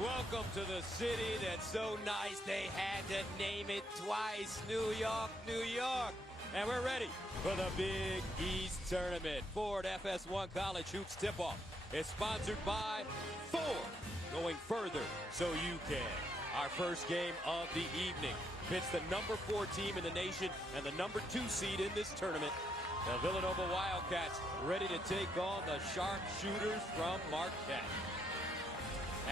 Welcome to the city that's so nice they had to name it twice. New York, New York. And we're ready for the Big East Tournament. Ford FS1 College Hoops Tip-Off is sponsored by Ford. Going further so you can. Our first game of the evening pits the number 4 team in the nation and the number 2 seed in this tournament. The Villanova Wildcats ready to take on the sharpshooters from Marquette.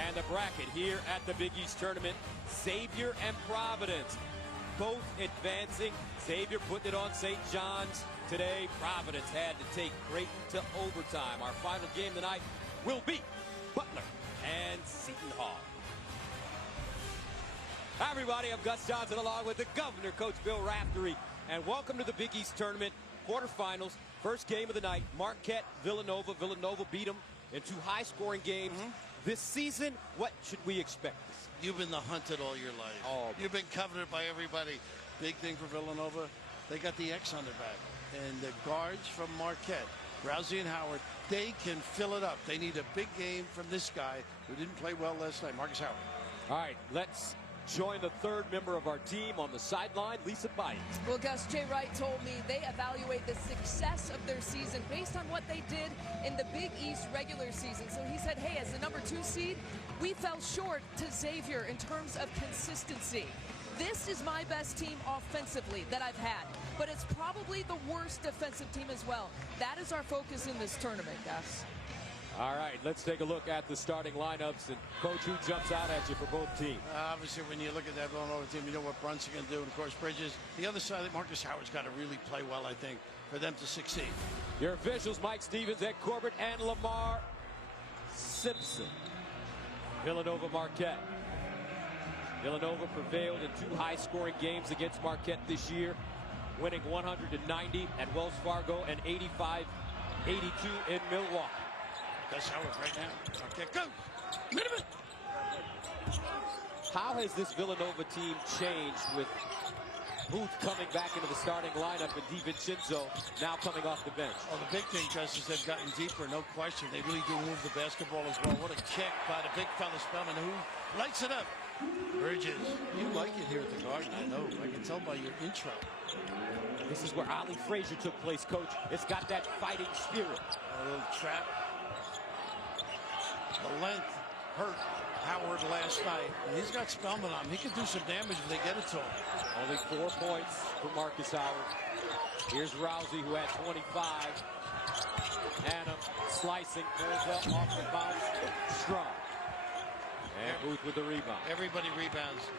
And the bracket here at the Big East Tournament, Xavier and Providence both advancing. Xavier putting it on St. John's today. Providence had to take Creighton to overtime. Our final game tonight will be Butler and Seton Hall. Hi everybody, I'm Gus Johnson along with the Governor, Coach Bill Raftery. And welcome to the Big East Tournament quarterfinals. First game of the night, Marquette, Villanova. Villanova beat them in 2 high-scoring games. This season, what should we expect? You've been the hunted all your life. Oh. You've been coveted by everybody. Big thing for Villanova, they got the X on their back. And the guards from Marquette, Rousey and Howard, they can fill it up. They need a big game from this guy who didn't play well last night, Marcus Howard. All right, let's join the third member of our team on the sideline, Lisa Bytes. Well, Gus, Jay Wright told me they evaluate the success of their season based on what they did in the Big East regular season. So he said, hey, as the number 2 seed, we fell short to Xavier in terms of consistency. This is my best team offensively that I've had, but it's probably the worst defensive team as well. That is our focus in this tournament, Gus. All right, let's take a look at the starting lineups. And, Coach, who jumps out at you for both teams? Obviously, when you look at that Villanova team, you know what Brunson can do. And, of course, Bridges. The other side, Marcus Howard's got to really play well, I think, for them to succeed. Your officials, Mike Stevens, Ed Corbett, and Lamar Simpson. Villanova Marquette. Villanova prevailed in 2 high-scoring games against Marquette this year, winning 190 at Wells Fargo and 85-82 in Milwaukee. That's Howard right now. Marquette goes. Minute. How has this Villanova team changed with Booth coming back into the starting lineup and DiVincenzo now coming off the bench? Well, the big thing, Gus, is they've gotten deeper, no question. They really do move the basketball as well. What a kick by the big fella Spellman, who lights it up. Bridges. You like it here at the Garden, I know. I can tell by your intro. This is where Ali Frazier took place, Coach. It's got that fighting spirit. A little trap. The length hurt Howard last night. And he's got Spellman on him. He can do some damage if they get it to him. Only 4 points for Marcus Howard. Here's Rousey, who had 25. Anna slicing, pulls up off the bounce. Strong. And Booth with the rebound. Everybody rebounds.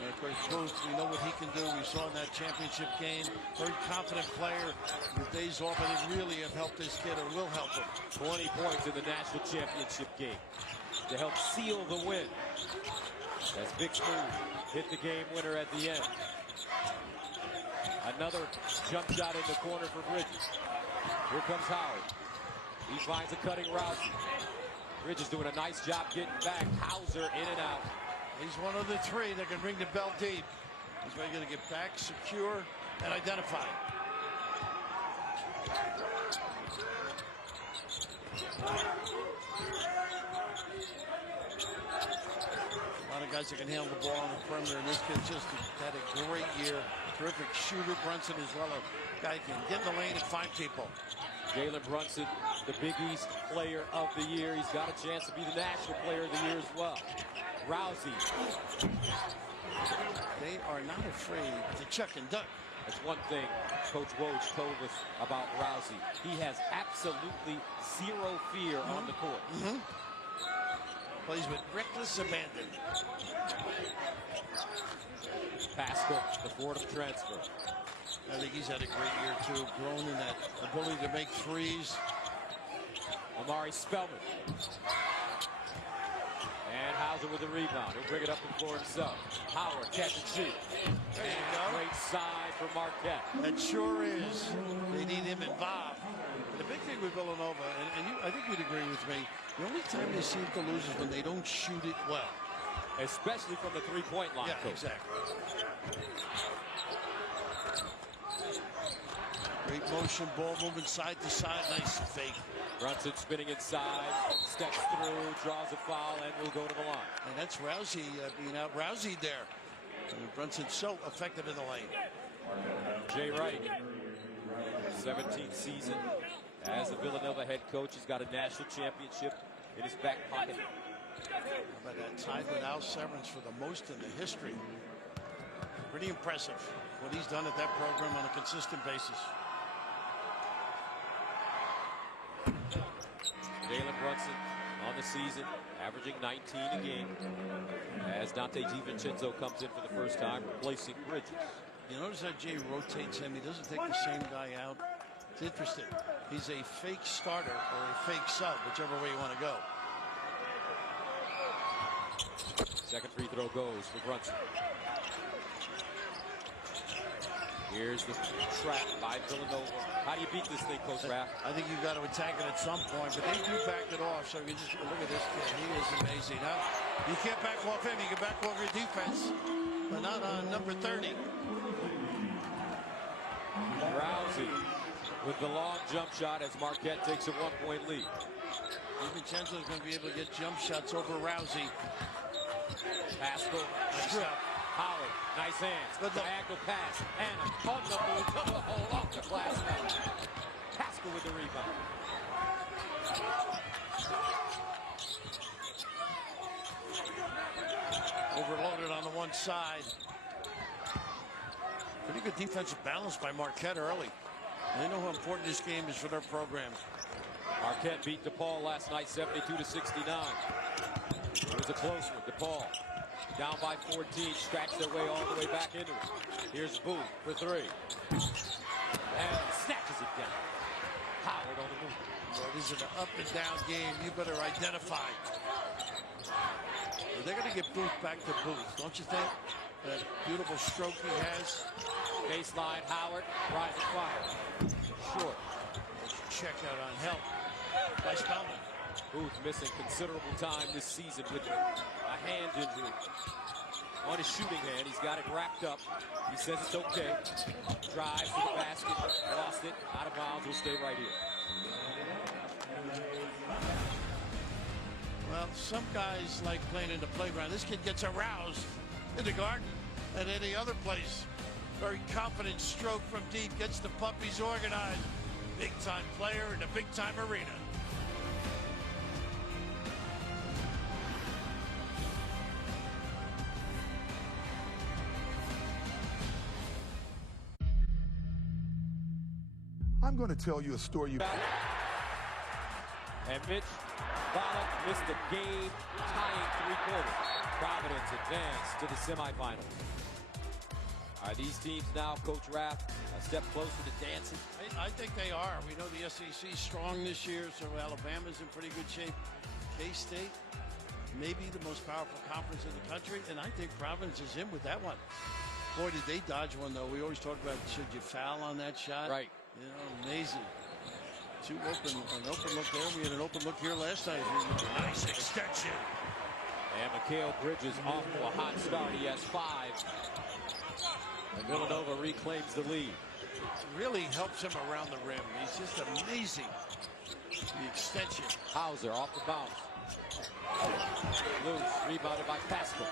And of course, Booth, we know what he can do. We saw in that championship game. Very confident player. With days off, and it really have helped this kid, or will help him. 20 points in the national championship game to help seal the win. As Big Smooth hit the game winner at the end. Another jump shot in the corner for Bridges. Here comes Howard. He finds a cutting Rousey. Bridges doing a nice job getting back. Hauser in and out. He's one of the 3 that can ring the bell deep. He's ready to get back, secure, and identify. A lot of guys that can handle the ball on the perimeter, and this kid just had a great year. Terrific shooter. Brunson as well, a guy who can get in the lane and find people. Jalen Brunson, the Big East Player of the Year. He's got a chance to be the National Player of the Year as well. Rousey. They are not afraid to chuck and duck. That's one thing Coach Woj told us about Rousey. He has absolutely 0 fear on the court. Plays with reckless abandon. Pascal, the Fordham transfer. I think he's had a great year, too. Grown in that ability to make threes. Amari Spellman. And Hauser with the rebound. He'll bring it up the floor himself. Howard, catch and shoot. There you go. Great side for Marquette. That sure is. They need him involved. The big thing with Villanova, and I think you'd agree with me, the only time they seem to lose is when they don't shoot it well. Especially from the 3-point line. Yeah, exactly. Great motion, ball moving side to side. Nice fake. Brunson spinning inside, steps through, draws a foul, and will go to the line. And that's Rousey being out Rousey there. And Brunson's so effective in the lane. Jay Wright, 17th season as a Villanova head coach. He's got a national championship in his back pocket. How about that, tied with Al Severance for the most in the history. Pretty impressive what he's done at that program on a consistent basis. Jalen Brunson on the season, averaging 19 a game, as Dante DiVincenzo comes in for the first time, replacing Bridges. You notice how Jay rotates him. He doesn't take the same guy out. It's interesting. He's a fake starter or a fake sub, whichever way you want to go. Second free throw goes for Brunson. Here's the trap by Villanova. How do you beat this thing, Coach Raff? I think you've got to attack it at some point, but they do back it off. So you just look at this kid. He is amazing. Now, you can't back off him. You can back off your defense, but not on number 30. Rousey with the long jump shot as Marquette takes a 1-point lead. DiVincenzo is going to be able to get jump shots over Rousey. Pascal, strip. Howard, nice hands. Good diagonal pass. Anna on the move to the hole off the glass. Pascal with the rebound. Overloaded on the one side. Pretty good defensive balance by Marquette early. They know how important this game is for their program. Marquette beat DePaul last night 72-69. It was a close one. DePaul down by 14, scratch their way all the way back into it. Here's Booth for three. And snatches it down. Howard on the move. Well, this is an up and down game. You better identify. Well, they're going to get Booth back to Booth, don't you think? That beautiful stroke he has. Baseline, Howard, rising fire. Short. Check out on help by Spellman. Booth missing considerable time this season with a hand injury on his shooting hand. He's got it wrapped up. He says it's okay. Drives to the basket, lost it, out of bounds. Will stay right here. Well, some guys like playing in the playground. This kid gets aroused in the garden and any other place. Very confident stroke from deep, gets the puppies organized. Big time player in a big time arena. I'm going to tell you a story. And Mitch Volek missed the game-tying three-pointer. Providence advanced to the semifinals. Are these teams now, Coach Raff, a step closer to dancing? I think they are. We know the SEC is strong this year, so Alabama's in pretty good shape. K-State, maybe the most powerful conference in the country, and I think Providence is in with that one. Boy, did they dodge one, though. We always talk about, should you foul on that shot? Right. You know, amazing. An open look there. We had an open look here last night. Nice extension. And Mikal Bridges off to a hot start. He has 5. And Villanova reclaims the lead. It really helps him around the rim. He's just amazing. The extension. Hauser off the bounce. Loose, rebounded by Pascal.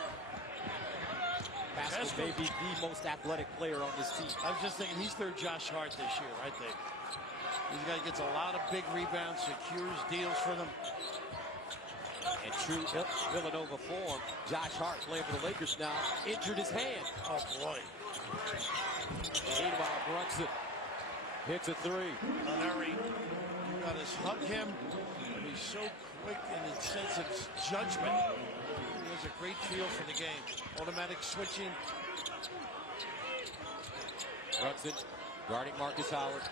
Pascal may be the most athletic player on this team. I was just thinking, he's their Josh Hart this year, I think. This guy gets a lot of big rebounds, secures deals for them. In true Villanova form, Josh Hart, playing for the Lakers now, injured his hand. Oh, boy. Meanwhile, Brunson hits a 3. Unhurried. You got to hug him. He's so quick in his sense of judgment. He has a great feel for the game. Automatic switching. Brunson guarding Marcus Howard.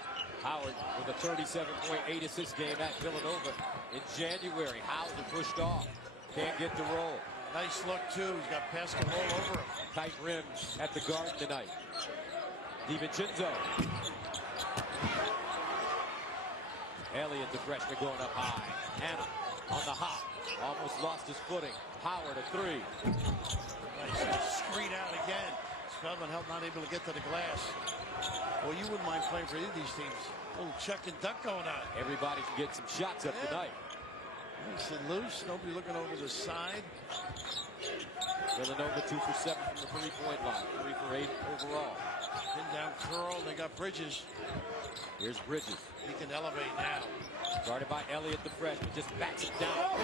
Howard with a 37.8 assist game at Villanova in January. Hauser pushed off. Can't get the roll. Nice look, too. He's got Pascal all over him. Tight rim at the Garden tonight. DiVincenzo. Elliott, the freshman, going up high. Anna on the hop. Almost lost his footing. Howard, a 3. Nice screen out again. Spellman help not able to get to the glass. Well, you wouldn't mind playing for any of these teams. A little chuck and duck going on. Everybody can get some shots up tonight. Nice and loose. Nobody looking over the side. Villanova 2 for 7 from the three-point line. 3 for 8 overall. Pin down curl. They got Bridges. Here's Bridges. He can elevate now. Guarded by Elliott, the freshman. Just backs it down.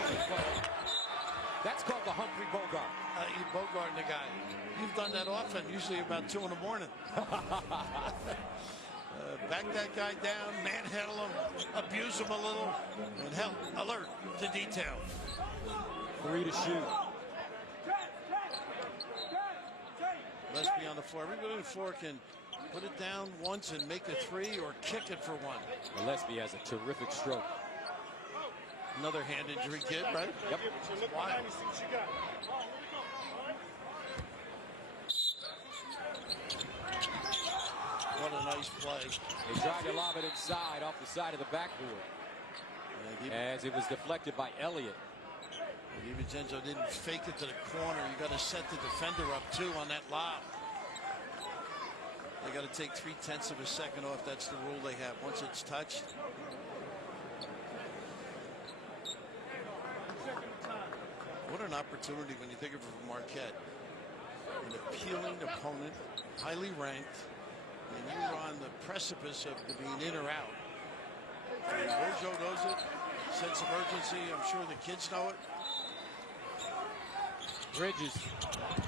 That's called the Humphrey Bogart. You Bogarting the guy. You've done that often, usually about 2 in the morning. Back that guy down, manhandle him, abuse him a little, and help, alert to detail. 3 to shoot. Gillespie on the floor. Everybody on the floor can put it down once and make a 3 or kick it for 1. Gillespie has a terrific stroke. Another hand injury kid, right? Yep. Wild. What a nice play. They tried to lob it inside off the side of the backboard. As it was deflected by Elliott. DiVincenzo didn't fake it to the corner. You got to set the defender up too on that lob. They got to take 0.3 of a second off. That's the rule they have. Once it's touched. What an opportunity when you think of it for Marquette. An appealing opponent, highly ranked, and you're on the precipice of being in or out. And Bojo knows it. Sense of urgency. I'm sure the kids know it. Bridges,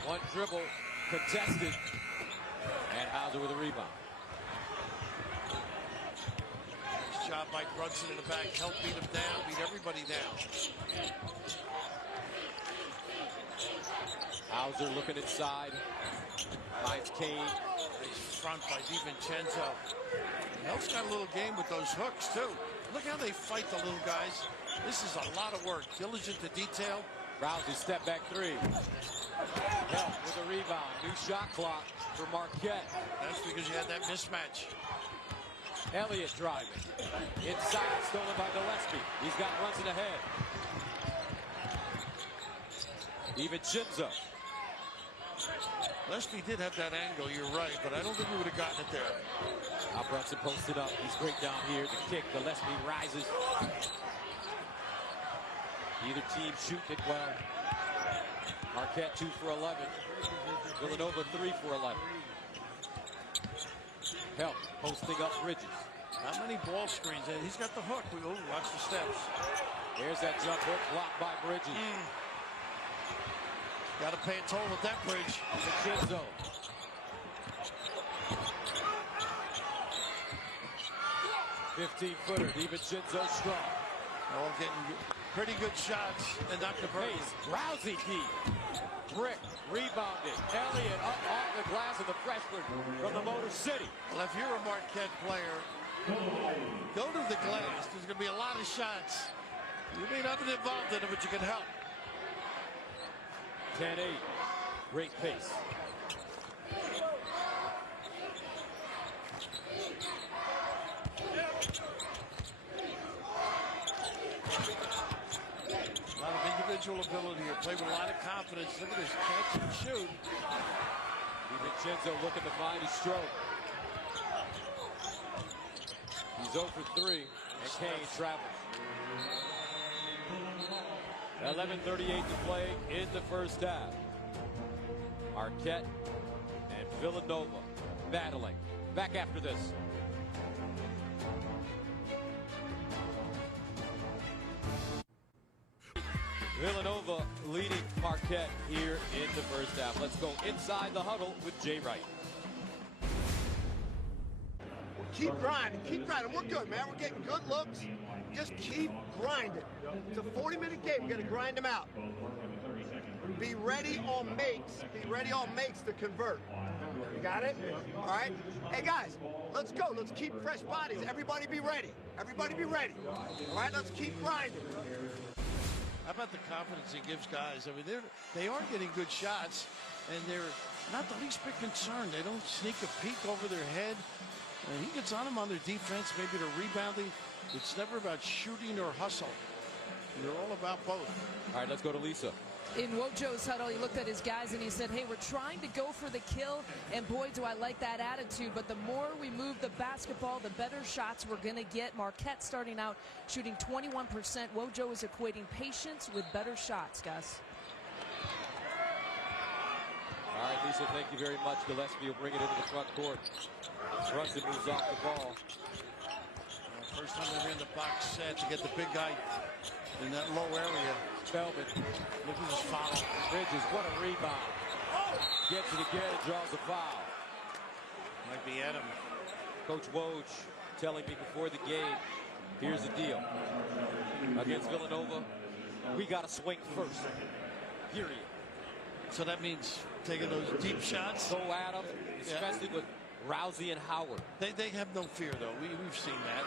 1 dribble, contested, and Hauser with a rebound. Nice job by Brunson in the back. Help beat him down, beat everybody down. Hauser looking inside, finds Kane. Nice front by DiVincenzo. Help's got a little game with those hooks too. Look how they fight the little guys. This is a lot of work. Diligent to detail. Rousey step back 3. Help with a rebound. New shot clock for Marquette. That's because you had that mismatch. Elliott driving. Inside, stolen by Gillespie. He's got Brunson ahead. DiVincenzo. Gillespie did have that angle, you're right, but I don't think we would have gotten it there. Now Brunson posted up. He's great down here. The kick. Gillespie rises. Either team shooting it well. Marquette 2 for 11. Villanova 3 for 11. Help posting up Bridges. Not many ball screens, and he's got the hook. Oh, watch the steps. There's that jump hook blocked by Bridges. Got to pay a toll with that Bridge. DiVincenzo. .15-footer. DiVincenzo strong. All getting pretty good shots and not converting. Rousey deep. Brick rebounded. Elliott up off the glass of the freshman from the Motor City. Well, if you're a Marquette player, go to the glass. There's going to be a lot of shots. You may not be involved in it, but you can help. 10-8. Great pace. A lot of individual ability here. Play with a lot of confidence. Look at this catch and shoot. DiVincenzo looking to find his stroke. He's 0 for 3, and Kane travels. 11:38 to play in the first half. Marquette and Villanova battling. Back after this. Villanova leading Marquette here in the first half. Let's go inside the huddle with Jay Wright. Keep grinding. We're good, man. We're getting good looks. Just keep grinding. It's a 40-minute game. We're going to grind them out. Be ready on makes. Be ready on makes to convert. You got it? All right? Hey, guys, let's go. Let's keep fresh bodies. Everybody be ready. Everybody be ready. All right, let's keep grinding. How about the confidence he gives guys? I mean, they are getting good shots, and they're not the least bit concerned. They don't sneak a peek over their head. And he gets on them on their defense. Maybe they're rebounding. It's never about shooting or hustle. You're all about both. All right, let's go to Lisa. In Wojo's huddle, he looked at his guys and he said, hey, we're trying to go for the kill, and boy, do I like that attitude. But the more we move the basketball, the better shots we're going to get. Marquette starting out shooting 21%. Wojo is equating patience with better shots, Gus. All right, Lisa, thank you very much. Gillespie will bring it into the front court. Brunson moves off the ball. First time they're in the box set to get the big guy in that low area. Spellman. Look at this foul. Bridges, what a rebound. Gets it again and draws a foul. Might be Adam. Coach Woj telling me before the game, here's the deal. Against Villanova, we got to swing first. Period. So that means taking those deep shots. Go at them, especially with Rousey and Howard. They have no fear, though. We've seen that.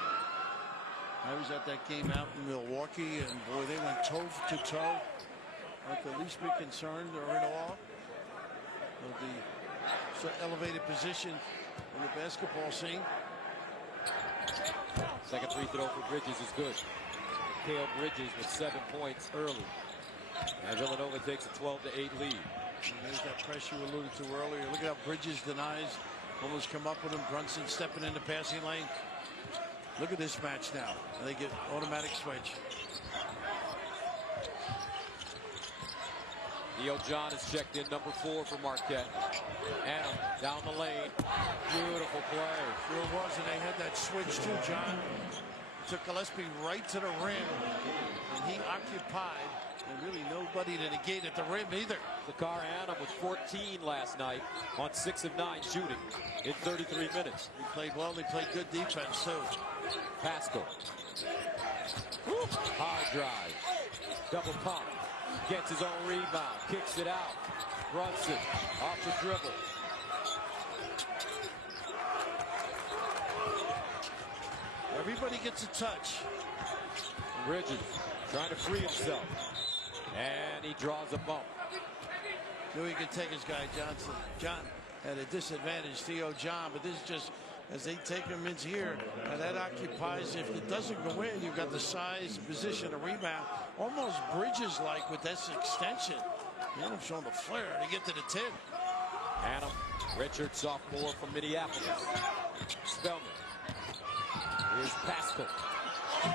I was at that game out in Milwaukee, and boy, they went toe to toe. Not the least bit concerned or in awe of the elevated position in the basketball scene. Second free throw for Bridges is good. Cale Bridges with 7 points early. And Villanova takes a 12-8 lead. And there's that pressure you alluded to earlier. Look at how Bridges denies. Almost come up with him. Brunson stepping in the passing lane. Look at this match now. They get automatic switch. Theo John is checked in, number 4 for Marquette. Adam down the lane. Beautiful play. Sure was, and they had that switch too, John. Took Gillespie right to the rim, and he occupied. And really nobody to negate at the rim either. Zakar Adam with 14 last night on 6 of 9 shooting in 33 minutes. He played well. He played good defense too. Pascal. Hard drive. Double pump. Gets his own rebound. Kicks it out. Brunson off the dribble. Everybody gets a touch. Bridges trying to free himself. And he draws a bump. Knew he could take his guy, Johnson. John at a disadvantage, Theo John, but this is just as they take him in here, and that occupies. If it doesn't go in, you've got the size, position, a rebound. Almost Bridges-like with this extension. Adam showing the flair to get to the 10. Adam Richard, sophomore from Minneapolis. Spellman. Here's Pascal. And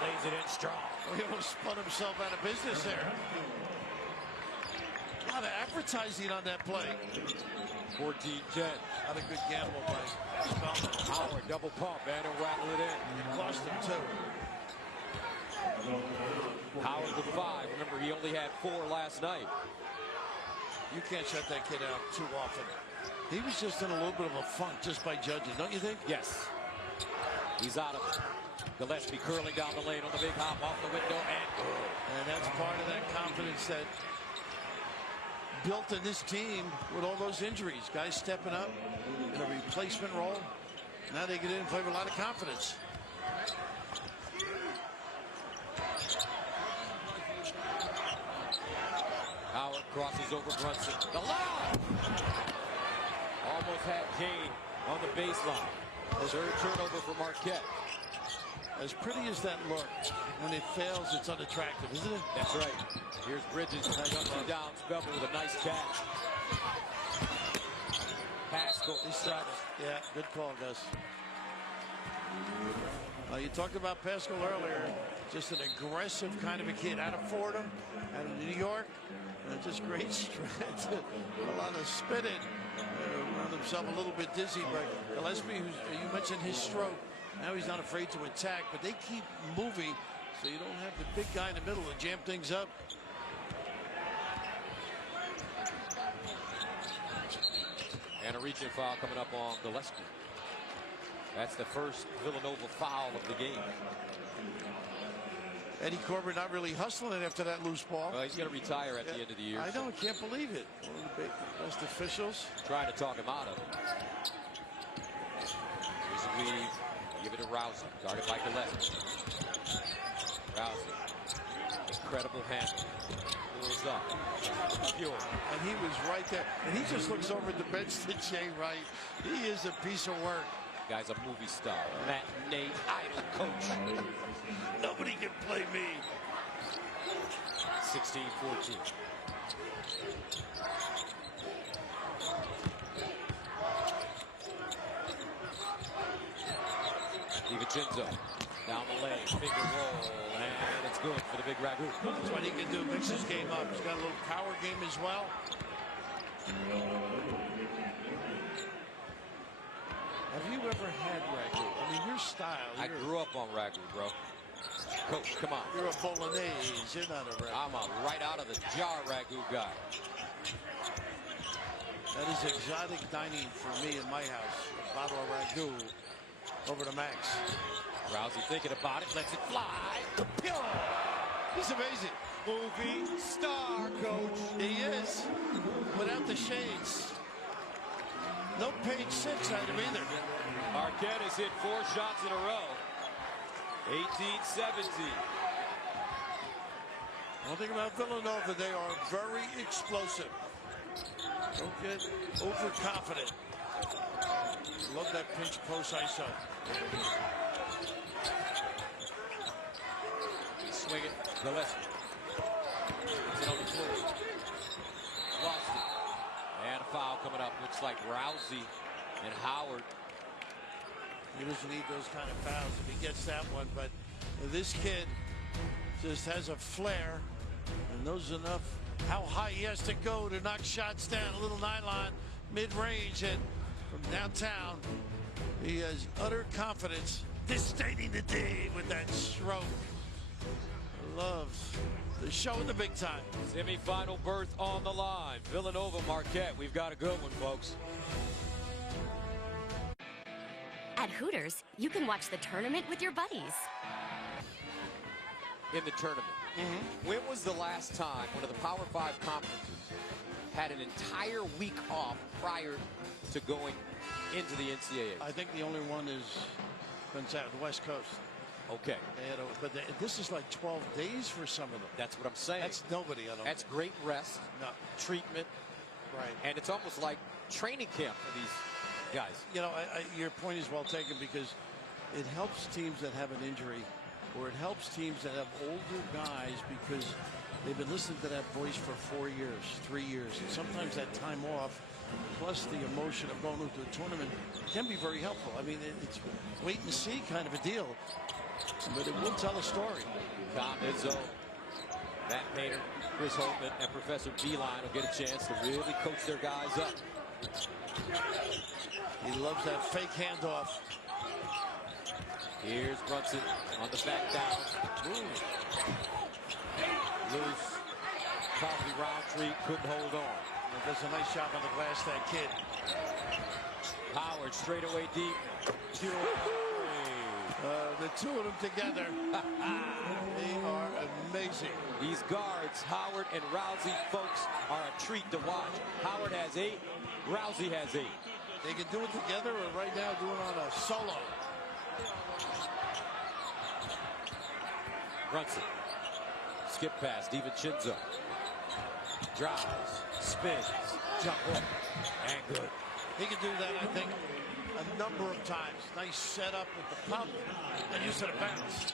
lays it in strong. He almost spun himself out of business there. A lot of advertising on that play. 14-10. Not a good gamble by Spellman. Howard double pump and he'll rattle it in. It cost him too. Howard with 5. Remember, he only had 4 last night. You can't shut that kid out too often. He was just in a little bit of a funk just by judging, don't you think? Yes. He's out of it. Gillespie curling down the lane on the big hop off the window and that's part of that confidence that built in this team with all those injuries. Guys stepping up in a replacement role. Now they get in and play with a lot of confidence. Howard crosses over Brunson. The lob! Almost had Kane on the baseline. Third turnover for Marquette. As pretty as that looked, when it fails, it's unattractive, isn't it? That's right. Here's Bridges, comes down, Spellman with a nice catch. Pascal. Yeah, good call, Gus. You talked about Pascal earlier. Just an aggressive kind of a kid out of Fordham, out of New York. Just great strength. A lot of spinning. Found himself a little bit dizzy, but Gillespie, you mentioned his stroke. Now he's not afraid to attack, but they keep moving, so you don't have the big guy in the middle to jam things up. And a reaching foul coming up on Gillespie. That's the first Villanova foul of the game. Eddie Corbett not really hustling it after that loose ball. Well, he's going to retire at the end of the year. I know, I can't believe it. One of the best officials. Trying to talk him out of it. Here's a weave. Give it to Rousey. Guarded by Gillespie. Rousey. Incredible handle. Pulls up. Pure. And he was right there. And he just looks over at the bench to Jay Wright. He is a piece of work. Guy's a movie star. Matinee idol coach. Nobody can play me. 16-14. DiVincenzo down the lane, finger roll, and it's good for the big Ragu. That's what he can do, mix his game up. He's got a little power game as well. Have you ever had Ragu? I mean, your style. I grew up on Ragu, bro. Coach, come on. You're a Bolognese. You're not a Ragu. I'm a right out of the jar Ragu guy. That is exotic dining for me in my house. A bottle of Ragu over to Max. Rousey thinking about it, lets it fly. The pillow. He's amazing. Movie star, coach. He is. Without the shades. No page 6 either either. Marquette has hit 4 shots in a row. 18-17. One thing about Villanova, they are very explosive. Don't get overconfident. Love that pinch post ISO. Swing it, Gillespie. Puts it on the floor. Lost it. And a foul coming up. Looks like Rousey and Howard. He doesn't need those kind of fouls if he gets that one, but this kid just has a flair and knows enough how high he has to go to knock shots down. A little nylon mid-range, and from downtown, he has utter confidence, disdaining the day with that stroke. Loves the show in the big time. Semi-final berth on the line. Villanova, Marquette. We've got a good one, folks. At Hooters, you can watch the tournament with your buddies. In the tournament. When was the last time one of the Power 5 conferences had an entire week off prior to going into the NCAA? I think the only one is Gonzaga, the West Coast. Okay. But this is like 12 days for some of them. That's what I'm saying. That's nobody, I don't That's think. great rest, No. treatment, Right. and it's almost like training camp for these guys. You know, your point is well taken, because it helps teams that have an injury, or it helps teams that have older guys because they've been listening to that voice for 4 years, 3 years. And sometimes that time off, plus the emotion of going into a tournament, can be very helpful. I mean, it's wait and see kind of a deal, but it will tell a story. Tom Izzo, Matt Painter, Chris Holtman, and Professor Beeline will get a chance to really coach their guys up. He loves that fake handoff. Here's Brunson on the back down. Loose. Coffee Roundtree couldn't hold on. And does a nice job on the glass, that kid. Howard straight away deep. The two of them together, they are amazing. These guards, Howard and Rousey, folks, are a treat to watch. Howard has 8. Rousey has 8. They can do it together, or right now doing on a solo. Brunson. Skip pass, DiVincenzo. Drives, spins, jump hook, and good. He can do that, I think, a number of times. Nice setup with the pump and use of the bounce.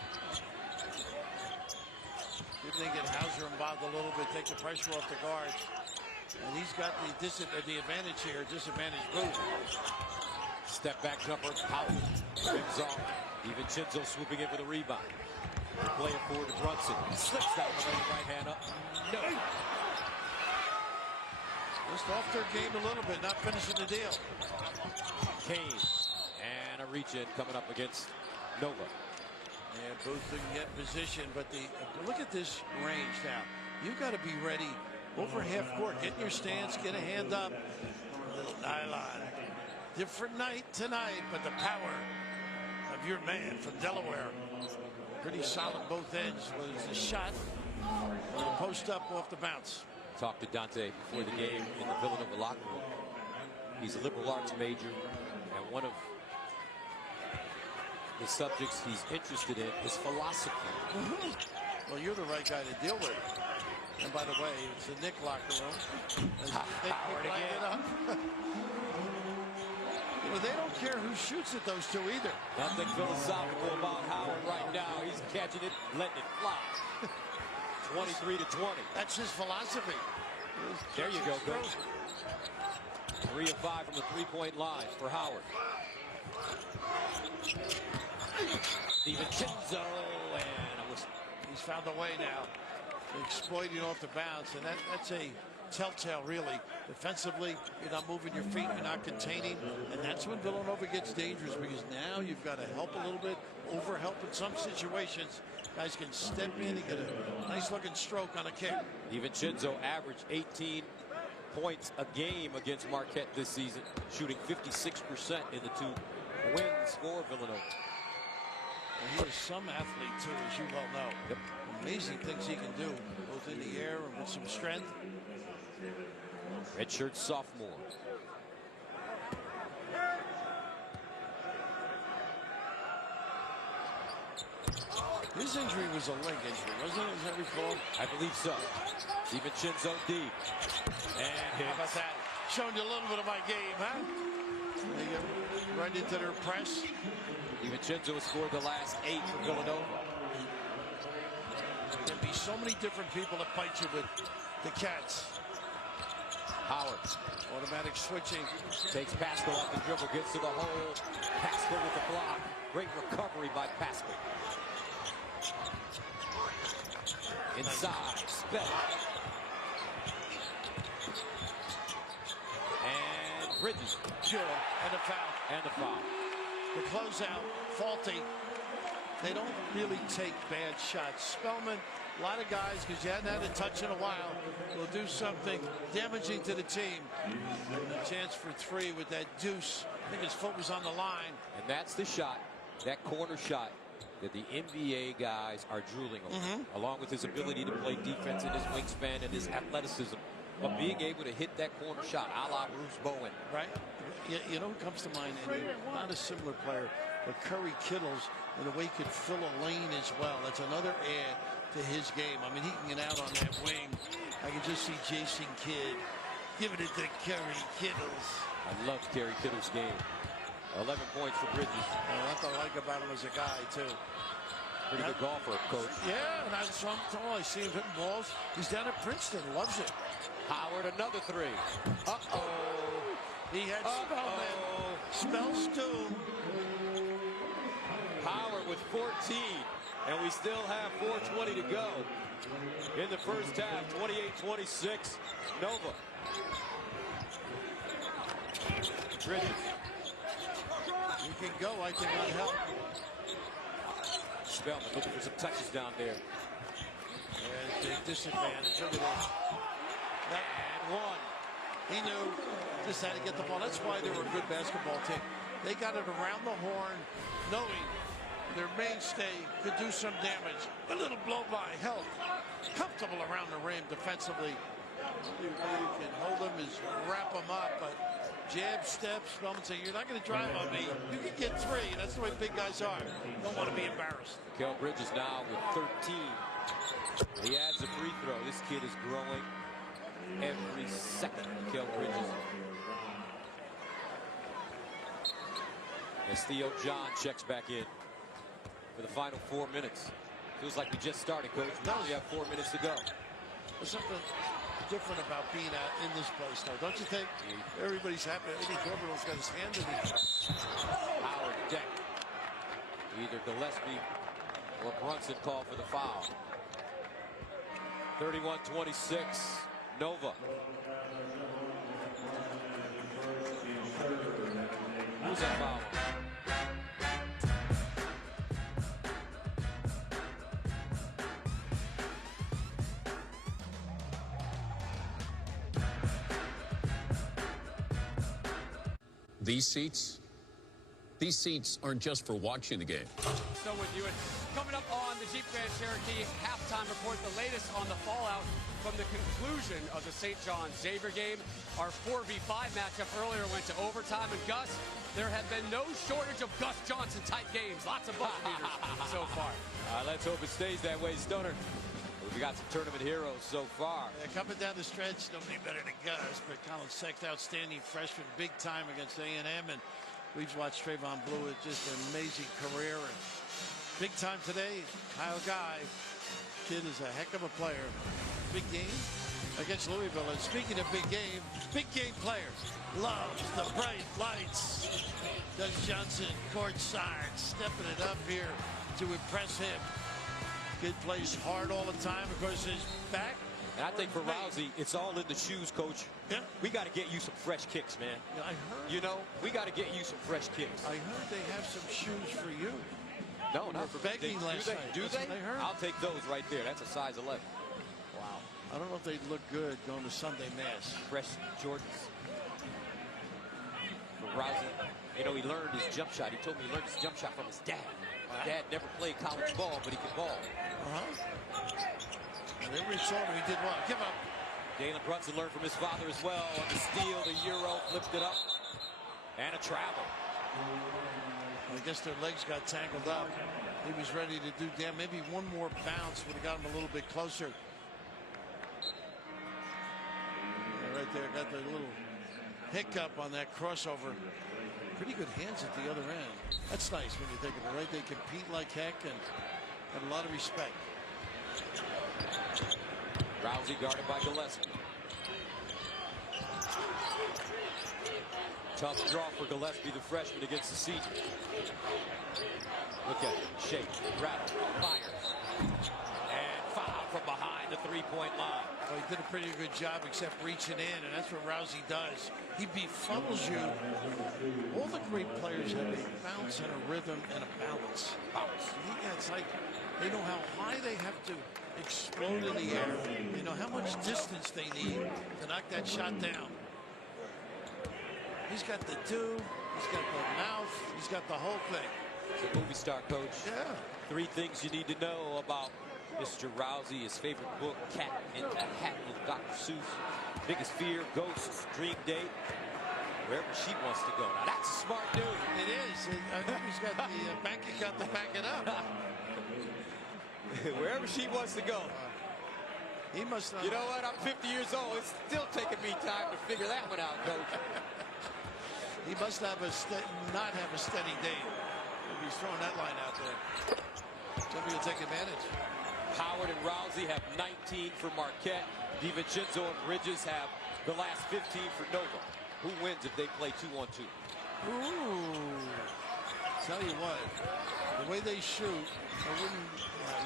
See if they get Hauser involved a little bit, take the pressure off the guards. And he's got the advantage here, disadvantage move. Step back jumper, Howard. Rims off. DiVincenzo swooping in for the rebound. Play it forward to Brunson. Slips down the lane, right hand up. No. Just off their game a little bit, not finishing the deal. Kane. And a reach in coming up against Nova. And both didn't get position, but look at this range now. You've got to be ready over half court. Get in your stance, get a hand up. Little nylon. Different night tonight, but the power of your man from Delaware. Pretty solid both ends. Whether it's a shot or a post up off the bounce. Talked to Dante before the game in the Villanova locker room. He's a liberal arts major, and one of the subjects he's interested in is philosophy. Well, you're the right guy to deal with it. And by the way, it's the Nick locker room. Howard again. Well, they don't care who shoots at those two either. Nothing philosophical about Howard right now. He's catching it, letting it fly. 23-20. That's his philosophy. There you go, Coach. 3 of 5 from the three-point line for Howard. DiVincenzo, and a whistle. He's found a way now, exploiting off the bounce, and that's a telltale, really. Defensively, you're not moving your feet, you're not containing, and that's when Villanova gets dangerous, because now you've got to help a little bit, overhelp in some situations. Guys can step in and get a nice-looking stroke on a kick. DiVincenzo averaged 18 points a game against Marquette this season, shooting 56% in the 2 wins for Villanova. And he is some athlete, too, as you well know. Yep. Amazing things he can do, both in the air and with some strength. Redshirt sophomore. His injury was a leg injury, wasn't it, as I recall? I believe so. DiVincenzo deep. And how about that? Showing you a little bit of my game, huh? They get right into their press. DiVincenzo has scored the last 8 for Villanova. There'll be so many different people that fight you with the Cats. Howard. Automatic switching. Takes Pascal off the dribble, gets to the hole. Pascal with the block. Great recovery by Pascal. Inside, Spell. And Bridges. Sure. And a foul. And the foul. The closeout, faulty. They don't really take bad shots. Spellman, a lot of guys, because you hadn't had a touch in a while, will do something damaging to the team. And a chance for 3 with that deuce. I think his foot was on the line. And that's the shot, that corner shot, that the NBA guys are drooling over, along with his ability to play defense and his wingspan and his athleticism. But being able to hit that corner shot, a la Bruce Bowen. Right. You know who comes to mind, and not a similar player, but Curry Kittles, and the way he could fill a lane as well. That's another add to his game. I mean, he can get out on that wing. I can just see Jason Kidd giving it to Curry Kittles. I love Kerry Kittles' game. 11 points for Bridges. And what I like about him as a guy, too. Pretty good golfer, Coach. Yeah, and I see him hitting balls. He's down at Princeton, loves it. Howard, another 3. Uh-oh. He had Spell's too. Howard with 14, and we still have 4:20 to go in the first half. 28-26, Nova. Bridges. He can go, I cannot help. Spellman looking for some touches down there. And big disadvantage. Look at that. And 1. He knew just had to get the ball. That's why they were a good basketball team. They got it around the horn, knowing their mainstay could do some damage. A little blow-by help. Comfortable around the rim defensively. The only way you can hold them is wrap them up, but jab, step, Spellman saying, you're not going to drive on me. You can get 3, and that's the way big guys are. Don't want to be embarrassed. Kel Bridges now with 13. He adds a free throw. This kid is growing every second. Kel Bridges. As Theo John checks back in for the final 4 minutes. Feels like we just started, Coach. Now we have 4 minutes to go. There's something different about being out in this place, though, don't you think? Everybody's happy. Eddie Corbin's got his hand in it. Howard deck. Either Gillespie or Brunson call for the foul. 31-26, Nova. Who's that foul? These seats aren't just for watching the game. So with you, and coming up on the Jeep Grand Cherokee halftime report, the latest on the fallout from the conclusion of the St. John Xavier game. Our 4v5 matchup earlier went to overtime, and Gus, there have been no shortage of Gus Johnson type games. Lots of buzz beaters so far. Let's hope it stays that way, Stoner. We got some tournament heroes so far. Yeah, coming down the stretch, nobody better than Gus, but Colin Sexton, outstanding freshman, big time against A&M, and we've watched Trayvon Blewett, just an amazing career, and big time today, Kyle Guy, kid is a heck of a player. Big game against Louisville. And speaking of big game player, loves the bright lights. Does Johnson courtside, stepping it up here to impress him. Kid plays hard all the time. Of course, his back. And I think for Rousey, it's all in the shoes, Coach. Yeah. We got to get you some fresh kicks, man. Yeah, I heard. You know, we got to get you some fresh kicks. I heard they have some shoes for you. No, not for begging last night. Do That's they? what I heard. I'll take those right there. That's a size 11. Wow. I don't know if they'd look good going to Sunday Mass. Fresh Jordans. For Rousey, you know, he learned his jump shot. He told me he learned his jump shot from his dad. Dad never played college ball, but he could ball. And every saw him, he did well. Give up. Jalen Brunson learned from his father as well. On the steal, the Euro, flipped it up. And a travel. I guess their legs got tangled up. He was ready to do damn. Maybe one more bounce would have got him a little bit closer. Yeah, right there, got the little hiccup on that crossover. Pretty good hands at the other end. That's nice when you think of it, right? They compete like heck and have a lot of respect. Rousey guarded by Gillespie. Tough draw for Gillespie, the freshman, against the senior. Look at it. Shake, rattle, fires. And foul from behind the three-point line. Well, he did a pretty good job except reaching in, and that's what Rousey does. He befuddles you. All the great players have a bounce and a rhythm and a balance. It's like they know how high they have to explode in the air. They know how much distance they need to knock that shot down. He's got the do, he's got the mouth, he's got the whole thing. It's a movie star, Coach. Yeah. 3 things you need to know about Mr. Rousey. His favorite book, Cat in a Hat with Dr. Seuss. Biggest fear, ghosts, dream date, wherever she wants to go. Now that's a smart dude. It is. I know he's got the bank account to back it up. Wherever she wants to go. He must not. You know what? I'm 50 years old. It's still taking me time to figure that one out, Coach. He must have not have a steady date if he's throwing that line out there. Somebody will take advantage. Howard and Rousey have 19 for Marquette. DiVincenzo and Bridges have the last 15 for Nova. Who wins if they play 2-on-2? Ooh. Tell you what, the way they shoot, I wouldn't.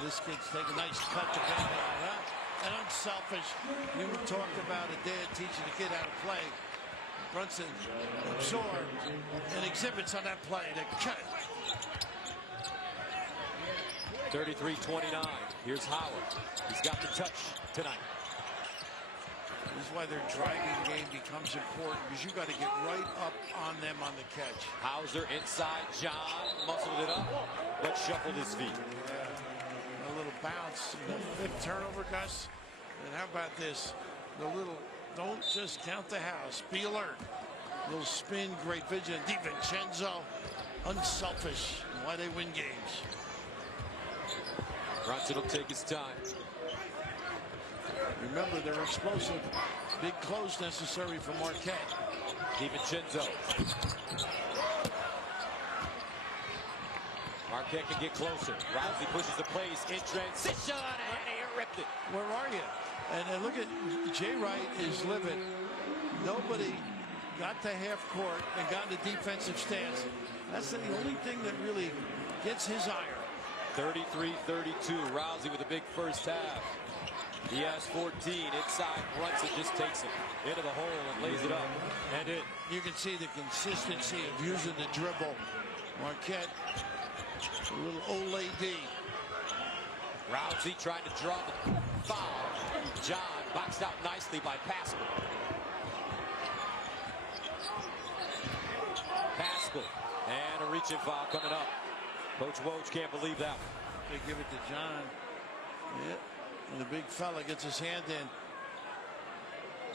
This kid's taking a nice cut to bend out, huh? And unselfish. We talked about a dad teaching a kid how to play. Brunson absorbs and exhibits on that play to cut. 33-29. Here's Howard. He's got the touch tonight. This is why their driving game becomes important, because you got to get right up on them on the catch. Hauser inside. John muscled it up, but shuffled his feet. A little bounce. The 5th turnover, Gus. And how about this? The little, don't just count the house. Be alert. Little spin, great vision. DiVincenzo, unselfish. Why they win games. Brunson will take his time. Remember, they're explosive. Big close necessary for Marquette. DiVincenzo. Marquette can get closer. Rousey pushes the place in transition, and he ripped it. Where are you? And look at Jay Wright is livid. Nobody got to half court and got in a defensive stance. That's the only thing that really gets his ire. 33-32. Rousey with a big first half. He has 14 inside. Brunson just takes it into the hole and lays it up and in. You can see the consistency of using the dribble. Marquette, a little Ole D. Rousey trying to draw the foul. John boxed out nicely by Pascal. Pascal. And a reaching foul coming up. Coach Woj can't believe that one. They give it to John. Yep. And the big fella gets his hand in.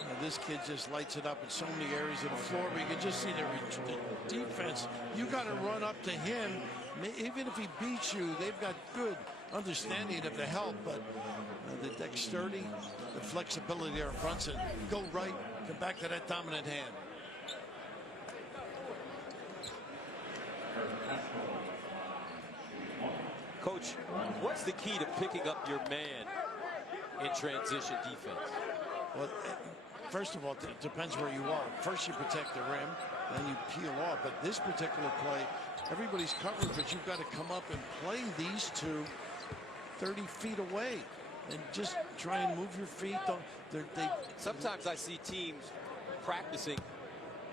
Now this kid just lights it up in so many areas of the floor, but you can just see the defense. You got to run up to him. Even if he beats you, they've got good understanding of the help, but the dexterity, the flexibility of Brunson. Go right, come back to that dominant hand. Coach, what's the key to picking up your man in transition defense? Well, first of all, it depends where you are. First, you protect the rim, then you peel off. But this particular play, everybody's covered, but you've got to come up and play these two 30 feet away and just try and move your feet. Sometimes I see teams practicing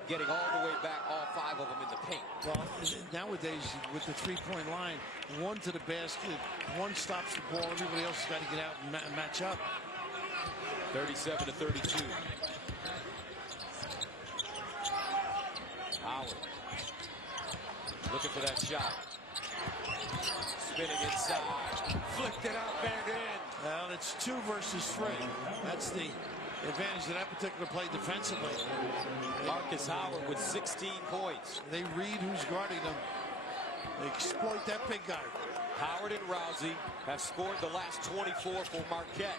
getting all the way back, all 5 of them in the paint. Well, nowadays, with the three-point line, one to the basket, one stops the ball, everybody else has got to get out and match up. 37 to 32. Howard looking for that shot. Spinning inside. Flicked it out, back in. Well, it's 2 versus 3. That's the advantage of that particular play defensively. Marcus Howard with 16 points. They read who's guarding them. They exploit that big guy. Howard and Rousey have scored the last 24 for Marquette.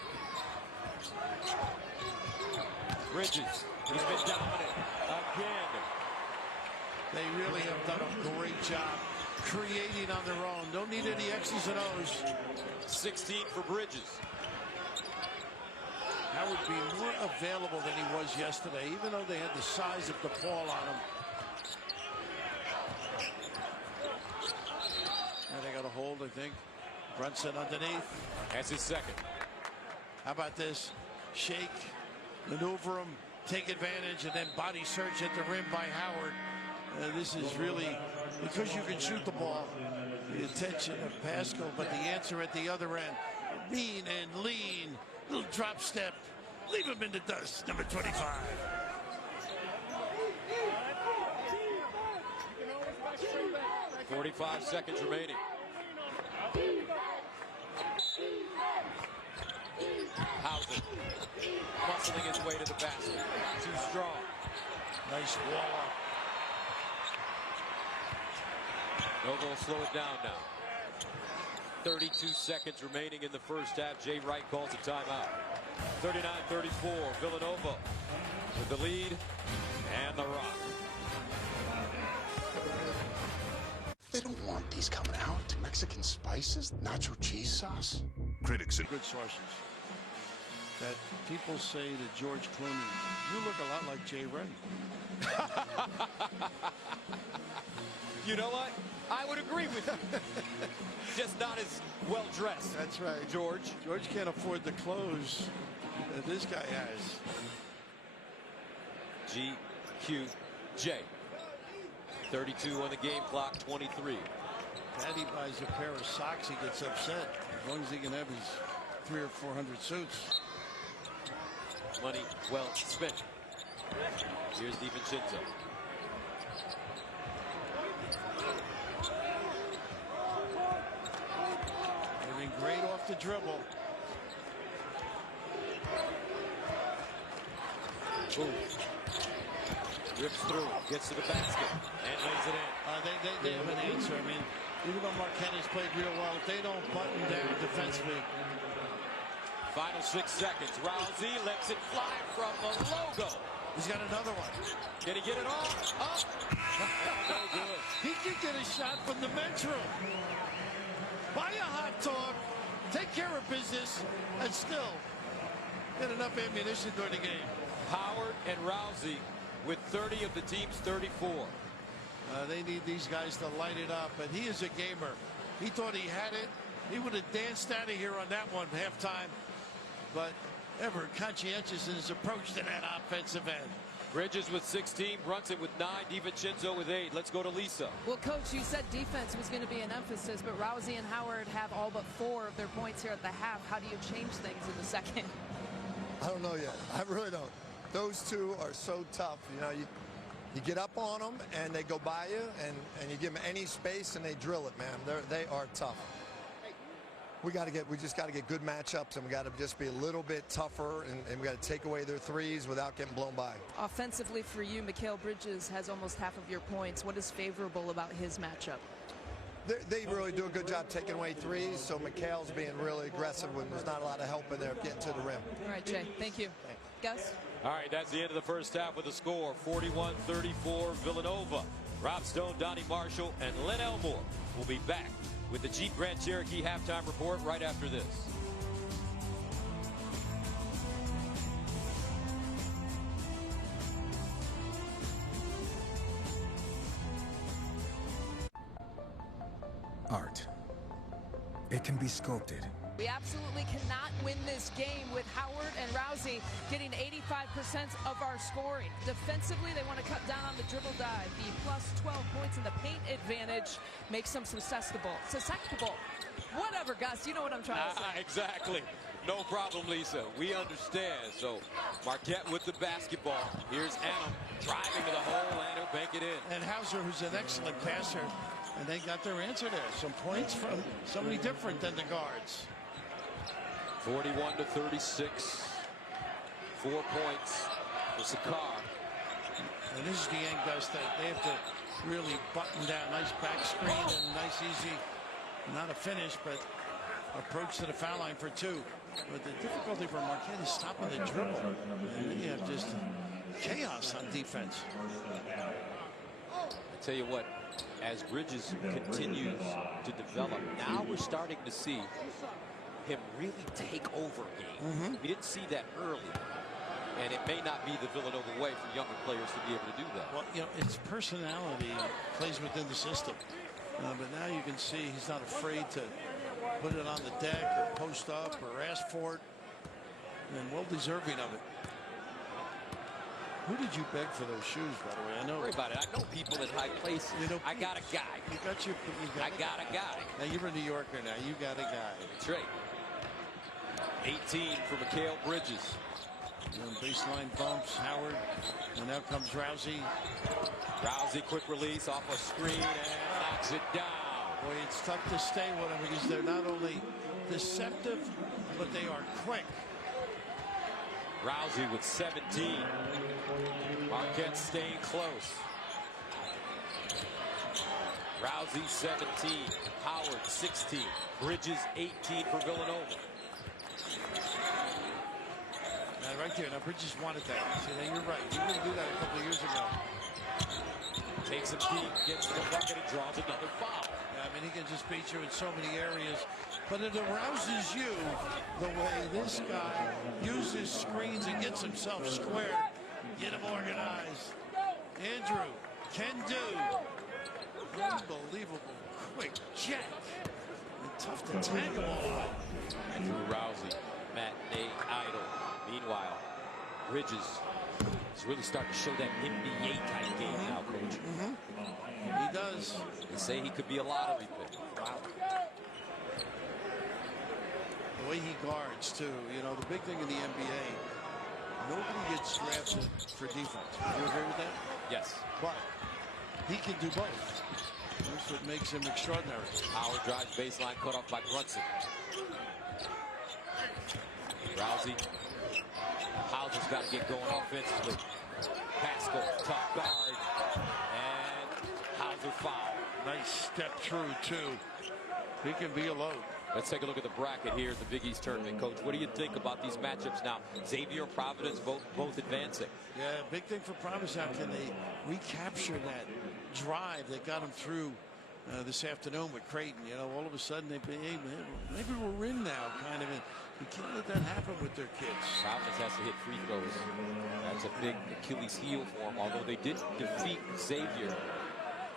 Bridges, he's been dominant again. They really have done a great job creating on their own. Don't need any X's and O's. 16 for Bridges. Howard be more available than he was yesterday, even though they had the size of DePaul on him. And they got a hold, I think. Brunson underneath. That's his second. How about this? Shake, maneuver him, take advantage, and then body search at the rim by Howard. This is really, because you can shoot the ball, the attention of Pascal, but the answer at the other end. Mean and lean. Little drop step. Leave him in the dust, number 25. .45 seconds remaining. Hauser muscling his way to the basket. Too strong. Nice wall up. Noble will slow it down now. 32 seconds remaining in the first half. Jay Wright calls a timeout. 39-34. Villanova with the lead and the rock. They don't want these coming out. Mexican spices, nacho cheese sauce. Critics and good sources that people say to George Clooney, you look a lot like Jay Wright. You know what? I would agree with you. Just not as well dressed. That's right. George. George can't afford the clothes that this guy has. GQJ. 32 on the game clock, 23. Daddy buys a pair of socks, he gets upset. As long as he can have his 300 or 400 suits. Money well spent. Here's DiVincenzo. They've been great off the dribble. Boom. Rips through, gets to the basket, and lays it in. They have an answer. I mean, even though Marquette has played real well, if they don't button down defensively. Final 6 seconds. Rousey lets it fly from the logo. He's got another one. Can he get it off? Up. No good. He can get a shot from the men's room. Buy a hot dog, take care of business, and still get enough ammunition during the game. Howard and Rousey with 30 of the team's 34. They need these guys to light it up, and he is a gamer. He thought he had it. He would have danced out of here on that one halftime, but ever conscientious in his approach to that offensive end. Bridges with 16, Brunson with 9, DiVincenzo with 8. Let's go to Lisa. Well, Coach, you said defense was going to be an emphasis, but Rousey and Howard have all but 4 of their points here at the half. How do you change things in the second? I don't know yet. I really don't. Those two are so tough. You know, you get up on them and they go by you, and you give them any space and they drill it, man. They are tough. We just got to get good matchups, and we got to just be a little bit tougher, and we got to take away their threes without getting blown by. Offensively for you, Mikal Bridges has almost half of your points. What is favorable about his matchup? They really do a good job taking away threes, so Mikal's being really aggressive when there's not a lot of help in there getting to the rim. All right, Jay. Thank you. Gus? All right, that's the end of the first half with the score. 41-34 Villanova Rob Stone, Donnie Marshall, and Len Elmore will be back with the Jeep Grand Cherokee halftime report right after this. Art. It can be sculpted. We absolutely cannot win this game with Howard and Rousey getting 85% of our scoring. Defensively, they want to cut down on the dribble dive. The plus 12 points in the paint advantage makes them susceptible. Whatever, Gus, you know what I'm trying to say. Exactly. No problem, Lisa. We understand. So Marquette with the basketball. Here's Annam driving to the hole, and he'll bank it in. And Hauser, who's an excellent passer, and they got their answer there. Some points from somebody different than the guards. 41-36. 4 points for Sakar. And this is the end, Gus, that they have to really button down. Nice back screen and nice easy, not a finish, but approach to the foul line for 2. But the difficulty for Marquette is stopping the dribble. And then you have just chaos on defense. I tell you what, as Bridges continues to develop, now we're starting to see him really take over games. We didn't see that early. And it may not be the Villanova way for younger players to be able to do that. Well, you know, it's personality plays within the system. But now you can see he's not afraid to put it on the deck or post up or ask for it. And well deserving of it. Who did you beg for those shoes, by the way? I know. Don't worry about it. I know people in high places. You know, I got a guy. I got a guy. Now you're a New Yorker now. You got a guy. That's right. 18 for Mikal Bridges. And baseline bumps, Howard. And now comes Rousey. Rousey, quick release off a screen and knocks it down. Boy, it's tough to stay with them because they're not only deceptive, but they are quick. Rousey with 17. Marquette staying close. Rousey 17. Howard 16. Bridges 18 for Villanova. Now right there. Now Bridges wanted that. See, now you're right. He didn't do that a couple of years ago. Takes him deep, gets to the bucket, and draws another foul. Yeah, I mean, he can just beat you in so many areas. But it arouses you the way this guy uses screens and gets himself squared. Get him organized. Andrew can do. Unbelievable quick check. And tough to tag him all. Andrew Rousey, matinee idol. Meanwhile, Bridges is really starting to show that NBA type game now, Coach. He does. They say he could be a lottery pick. Wow. The way he guards, too. You know, the big thing in the NBA, nobody gets drafted for defense. You agree with that? Yes. But he can do both. That's what makes him extraordinary. Howard drives baseline, cut off by Brunson. Rousey. Hauser's got to get going offensively. Pascal, tough guard. And Hauser foul. Nice step through, too. He can be a load. Let's take a look at the bracket here at the Big East Tournament, Coach. What do you think about these matchups now? Xavier, Providence, both advancing. Yeah, big thing for Providence now. Can they recapture that drive that got them through this afternoon with Creighton? You know, all of a sudden they hey, maybe we're in now, kind of. You can't let that happen with their kids. Providence has to hit free throws. That's a big Achilles heel for them, although they did defeat Xavier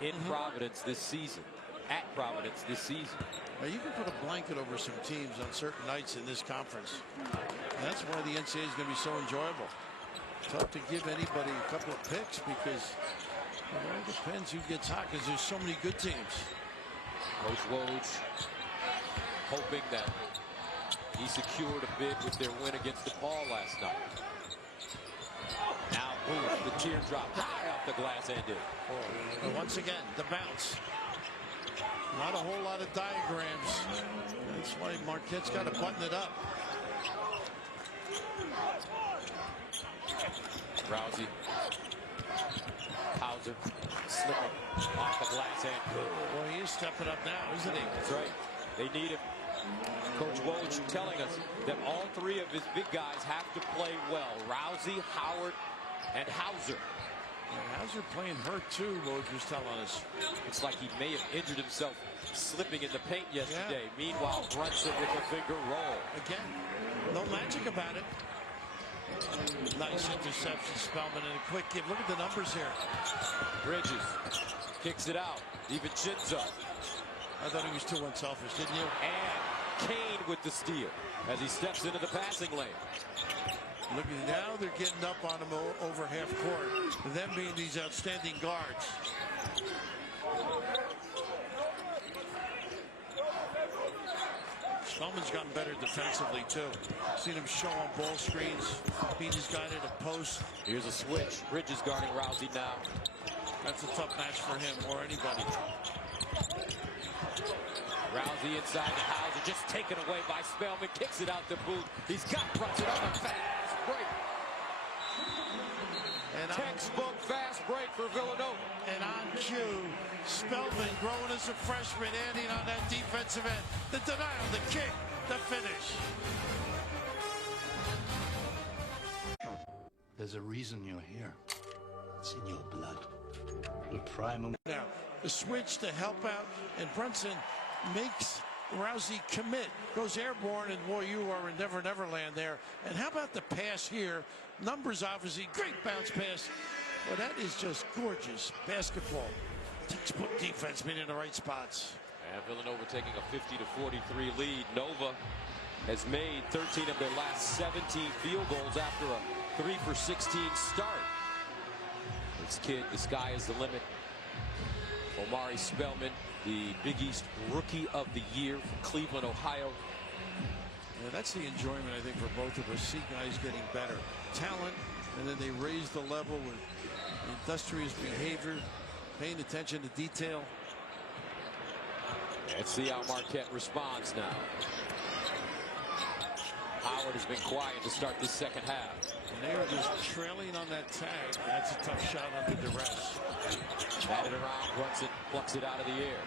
in Providence this season. At Providence this season. Now you can put a blanket over some teams on certain nights in this conference. And that's why the NCAA is going to be so enjoyable. Tough to give anybody a couple of picks because it all depends who gets hot because there's so many good teams. Coach Woj hoping that he secured a bid with their win against DePaul last night. Now, boom, the teardrop high off the glass ended. And once again, the bounce. Not a whole lot of diagrams. That's why Marquette's got to button it up. Rousey. Hauser slipping off the glass and good. Boy, he is stepping up now, isn't he? That's right. They need him. Coach Woj telling us that all three of his big guys have to play well. Rousey, Howard, and Hauser. Hauser playing hurt too, Woj was telling us. Looks like he may have injured himself slipping in the paint yesterday. Yeah. Meanwhile, Brunson with a finger roll. Again, no magic about it. Nice interception, Spellman, and a quick give. Look at the numbers here. Bridges kicks it out. DiVincenzo. I thought he was too unselfish, didn't you? And Kane with the steal as he steps into the passing lane. Look at now, they're getting up on him over half court. Them being these outstanding guards. Spellman's gotten better defensively too. Seen him show on ball screens, beat his guy to the post. Here's a switch. Bridges guarding Rousey now. That's a tough match for him or anybody. Rousey inside the house, just taken away by Spellman. Kicks it out to Booth. He's got Brunson on the fast break. And textbook fast break for Villanova. And on cue, Spellman growing as a freshman, ending on that defensive end. The denial, the kick, the finish. There's a reason you're here. It's in your blood. The primal. Now, the switch to help out, and Brunson makes Rousey commit. Goes airborne, and boy, you are in Never Neverland there. And how about the pass here? Numbers, obviously. Great bounce pass. Well, that is just gorgeous basketball. Textbook defense being in the right spots. And Villanova taking a 50-43 lead. Nova has made 13 of their last 17 field goals after a 3-for-16 start. This kid, the sky is the limit. Omari Spellman, the Big East Rookie of the Year from Cleveland, Ohio. Yeah, that's the enjoyment, I think, for both of us. See guys getting better. Talent, and then they raise the level with industrious behavior, paying attention to detail. Let's see how Marquette responds now. Howard has been quiet to start this second half. And they are just trailing on that tag. That's a tough shot under duress. Batted around, Brunson plucks it out of the air.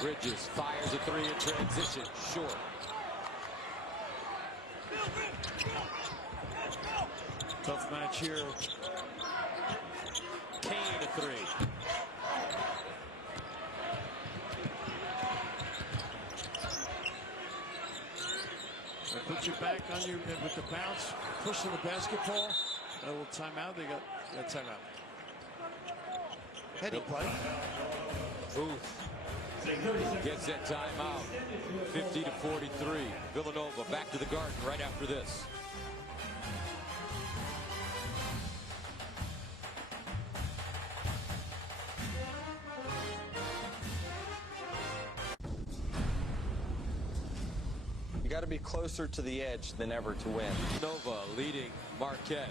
Bridges fires a three in transition, short. Tough match here. Kane a three. Put you back on your with the bounce, pushing the basketball. A little timeout. They got that timeout. Heady play. Booth gets that timeout. 50-43. Villanova back to the Garden right after this. You got to be closer to the edge than ever to win. Nova leading Marquette.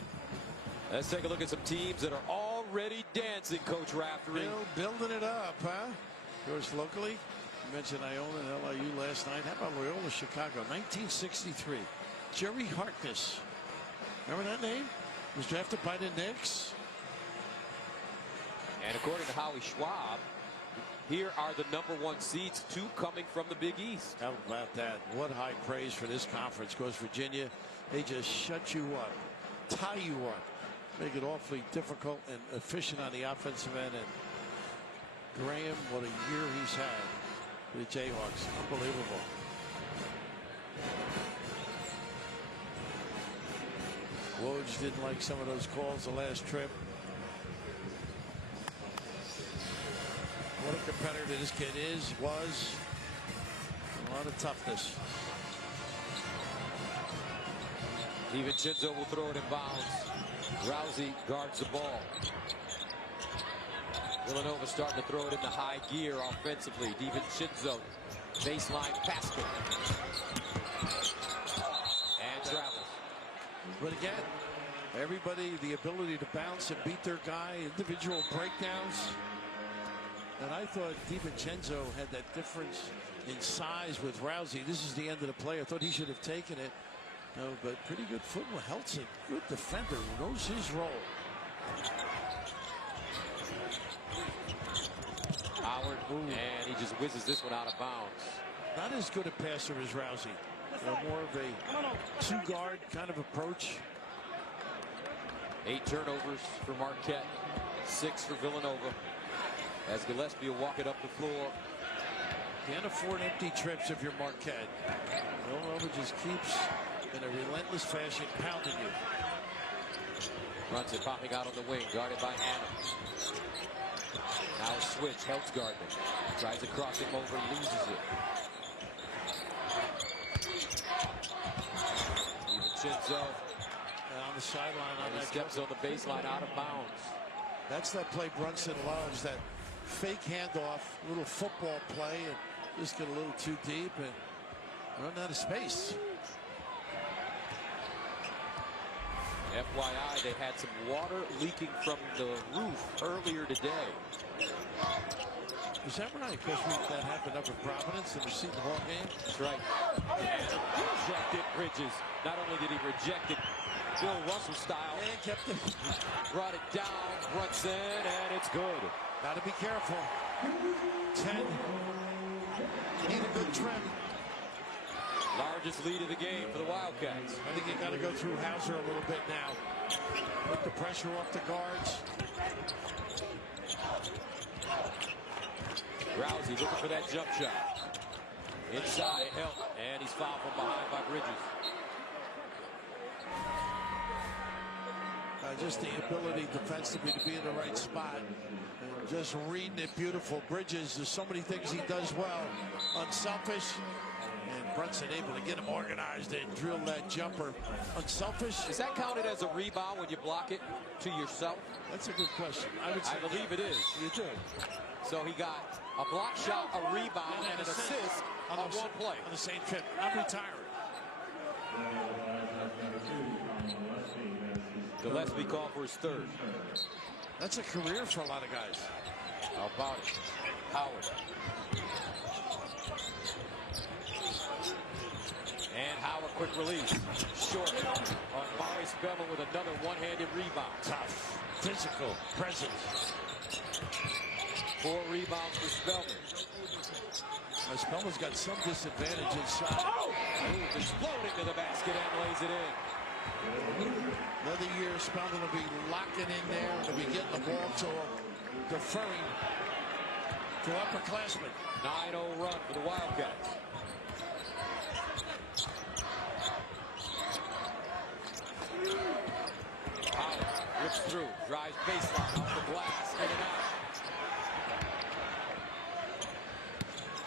Let's take a look at some teams that are already dancing, Coach Raftery. Building it up, huh? Of course, locally, you mentioned Iona and LIU last night. How about Loyola Chicago, 1963. Jerry Harkness. Remember that name? Was drafted by the Knicks. And according to Howie Schwab, here are the #1 seeds, 2 coming from the Big East. How about that? What high praise for this conference. Of course, Virginia, they just shut you up, tie you up, make it awfully difficult and efficient on the offensive end. And Graham, what a year he's had with the Jayhawks. Unbelievable. Woj didn't like some of those calls the last trip. What a competitor this kid was. A lot of toughness. DiVincenzo will throw it in bounds. Rousey guards the ball. Villanova starting to throw it into high gear offensively. DiVincenzo, baseline basket. And travels. But again, everybody, the ability to bounce and beat their guy, individual breakdowns. And I thought DiVincenzo had that difference in size with Rousey. This is the end of the play. I thought he should have taken it. No, but pretty good footwork. Heltz, a good defender, knows his role. Howard, and he just whizzes this one out of bounds. Not as good a passer as Rousey. More of a two-guard kind of approach. 8 turnovers for Marquette, 6 for Villanova. As Gillespie will walk it up the floor. Can't afford empty trips if you're Marquette. Villanova just keeps, in a relentless fashion, pounding you. Runs it, popping out on the wing, guarded by Anna. Now a switch, helps Gardner. Tries to cross him over, loses it. DiVincenzo on the sideline on that steps on the baseline out of bounds. That's that play Brunson loves, that fake handoff, little football play, and just get a little too deep and run out of space. FYI, they had some water leaking from the roof earlier today. Is that right? Because that happened up in Providence in the Seton Hall game? That's right. And rejected Bridges. Not only did he reject it, Bill Russell style, and kept it. Brought it down, Brunson, and it's good. Got to be careful. 10. Need a good trim. Largest lead of the game for the Wildcats. I think you got to go through Hauser a little bit now. Put the pressure off the guards. Rousey looking for that jump shot. Inside, help, and he's fouled from behind by Bridges. Just the ability defensively to be in the right spot. Just reading it beautiful. Bridges, there's so many things he does well. Unselfish. And Brunson able to get him organized and drill that jumper. Unselfish. Is that counted as a rebound when you block it to yourself? That's a good question. I believe it is. You do. So he got a block shot, a rebound, and an assist on one play. On the same trip. I'm retiring. Gillespie called for his third. That's a career for a lot of guys. How about it? Howard. And Howard, quick release. Short on Mari Spellman with another one-handed rebound. Tough, physical, presence. 4 rebounds for Spellman. Spellman's got some disadvantage inside. Moves exploding to the basket and lays it in. Another year, Spellman will be locking in there. Will be getting the ball to deferring to upperclassmen. 9-0 run for the Wildcats. Howard rips through, drives baseline off the glass, in and out.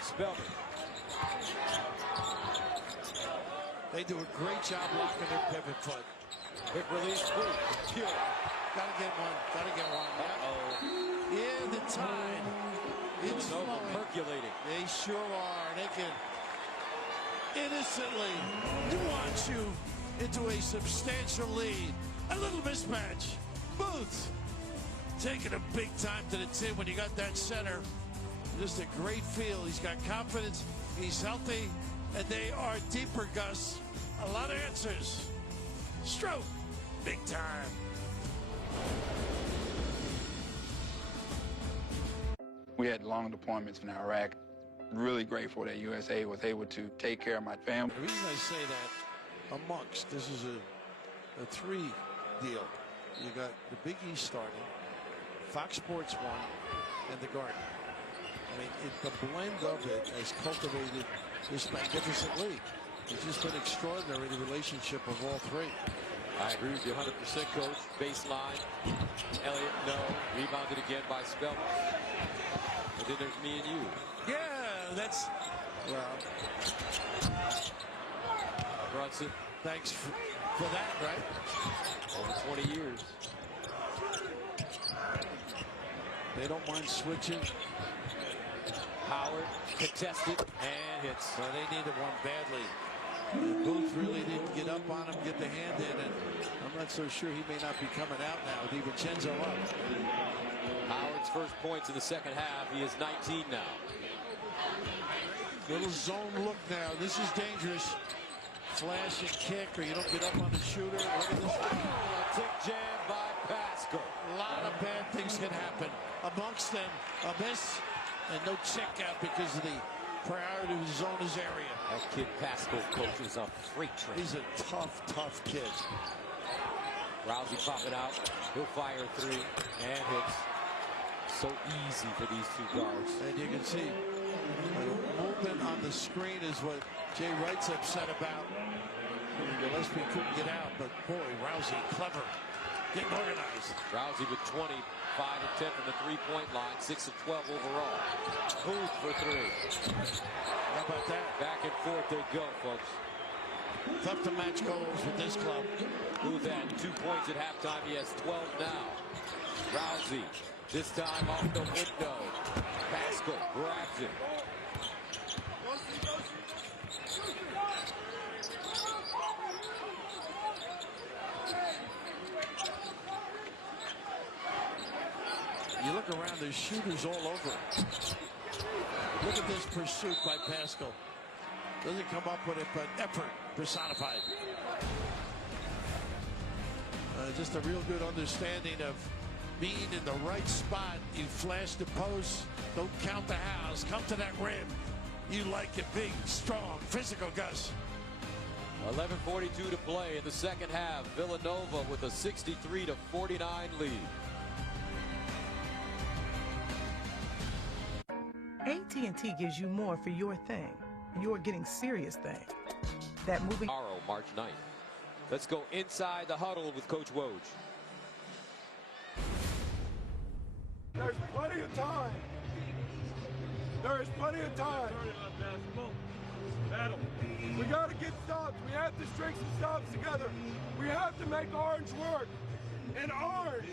Spellman. They do a great job blocking their pivot foot. Quick release, Pure. Gotta get one. Gotta get one. Uh-oh. In the tide. It's Villanova percolating. They sure are. They can innocently launch you into a substantial lead. A little mismatch. Booth taking a big time to the tin when you got that center. Just a great feel. He's got confidence. He's healthy. And they are deeper, Gus. A lot of answers. Stroke. Big time. We had long deployments in Iraq. Really grateful that USA was able to take care of my family. The reason I say that, amongst, this is a 3 deal. You got the Big East starting, Fox Sports 1, and the Garden. I mean, the blend of it has cultivated this magnificent league. It's just been extraordinary, the relationship of all 3. I agree with you 100%, Coach. Baseline. Elliott, no. Rebounded again by Spellman. And then there's me and you. Yeah, that's, well, Brunson. Thanks for that, right? Over 20 years. They don't mind switching. Howard contested and hits. Well, they needed one badly. Booth really didn't get up on him, get the hand in, and I'm not so sure he may not be coming out now. DiVincenzo up. Howard's first points in the second half. He is 19 now. Little zone look now. This is dangerous. Flash and kick, or you don't get up on the shooter. Look at this. Oh, a tick jam by Pascal. A lot of bad things can happen. Amongst them, a miss and no check out because of the priority of zone his area. That kid Pascal, coach, is a freight train. He's a tough, tough kid. Rousey popping out. He'll fire three and hits. So easy for these two guards. And you can see the movement on the screen is what Jay Wright's upset about. Gillespie couldn't get out, but boy, Rousey clever, getting organized. Rousey with 20, 5 of 10 from the three-point line, 6 of 12 overall. Booth for three. How about that? Back and forth they go, folks. Tough to match goals with this club. Booth had 2 points at halftime. He has 12 now. Rousey, this time off the window. Pascal grabs it. You look around, there's shooters all over. Look at this pursuit by Pascal. Doesn't come up with it, but effort personified. Just a real good understanding of being in the right spot. You flash the post, don't count the house, come to that rim. You like it big, strong, physical, Gus. 11:42 to play in the second half. Villanova with a 63-49 lead. AT&T gives you more for your thing. You're getting serious thing. That moving Tomorrow, March 9th. Let's go inside the huddle with Coach Woj. There's plenty of time. There is plenty of time. We got to get stops. We have to string some stops together. We have to make Orange work. And Orange,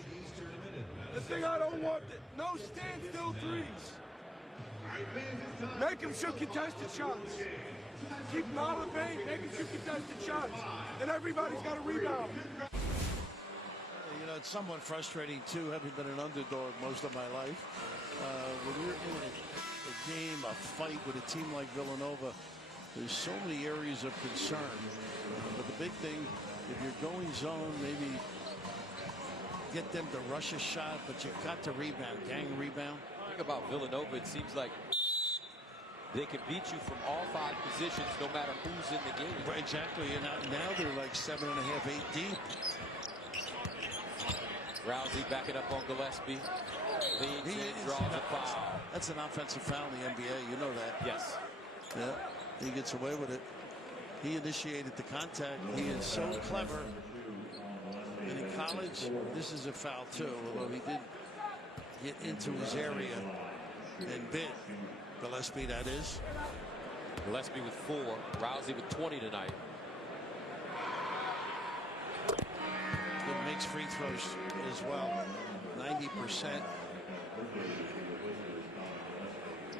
the thing I don't want, no standstill threes. Make him shoot contested shots. Keep him out of the paint, make him shoot contested shots. And everybody's got a rebound. You know, it's somewhat frustrating, too, having been an underdog most of my life. When you're in a game, a fight with a team like Villanova, there's so many areas of concern. But the big thing, if you're going zone, maybe get them to rush a shot, but you've got to rebound, gang rebound. The thing about Villanova, it seems like they can beat you from all 5 positions no matter who's in the game. Right, exactly, and now they're like 7.5, 8 deep. Rousey backing up on Gillespie. Leans in, draws a foul. That's an offensive foul in the NBA, you know that. Yes. Yeah, he gets away with it. He initiated the contact. He is so clever. And in college, this is a foul too, although he did get into his area and bit. Gillespie, that is. Gillespie with 4. Rousey with 20 tonight. He makes free throws as well. 90%.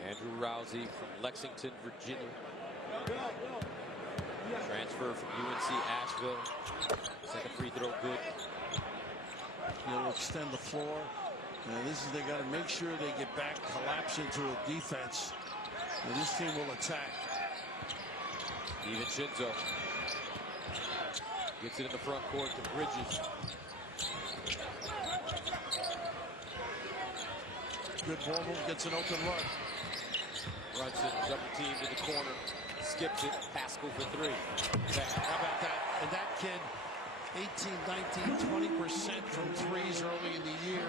Andrew Rousey from Lexington, Virginia. Transfer from UNC Asheville. Second free throw good. He'll extend the floor. And this is, they got to make sure they get back, collapse into a defense. And this team will attack. DiVincenzo gets it in the front court to Bridges. Good ball move, gets an open look. Runs it, double team to the corner. Skips it, Pascal for 3. How about that? And that kid, 18, 19, 20% from threes early in the year.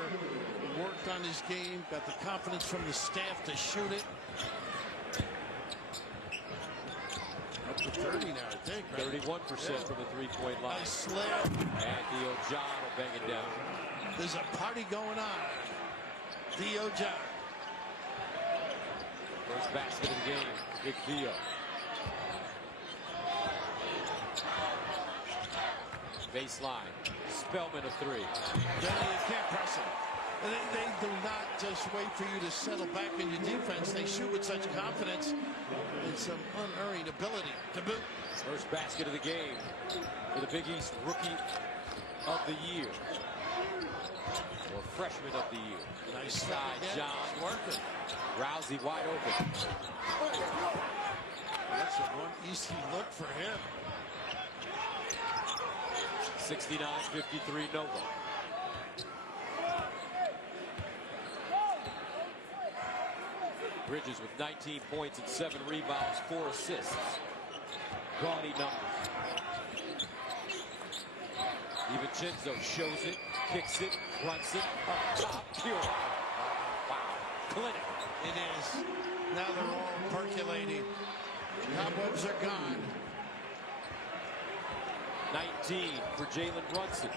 Worked on his game, got the confidence from the staff to shoot it. Up to 30 now, I think. Right? 31% from the three-point line. Nice slam. And Theo John will bang it down. There's a party going on. Theo John. First basket of the game, Big Theo. Baseline, Spellman a 3. You can't press him. They do not just wait for you to settle back in your defense. They shoot with such confidence and some unerring ability to boot. First basket of the game for the Big East Rookie of the Year. Or Freshman of the Year. Nice side, John. Working. Rousey wide open. That's a one easy look for him. 69-53 Nova. Bridges with 19 points and 7 rebounds, 4 assists. Gaudy numbers. DiVincenzo shows it, kicks it, fronts it, up top, pure. Wow, clinic. It is. Now they're all percolating. Cobwebs are gone. 19 for Jalen Brunson.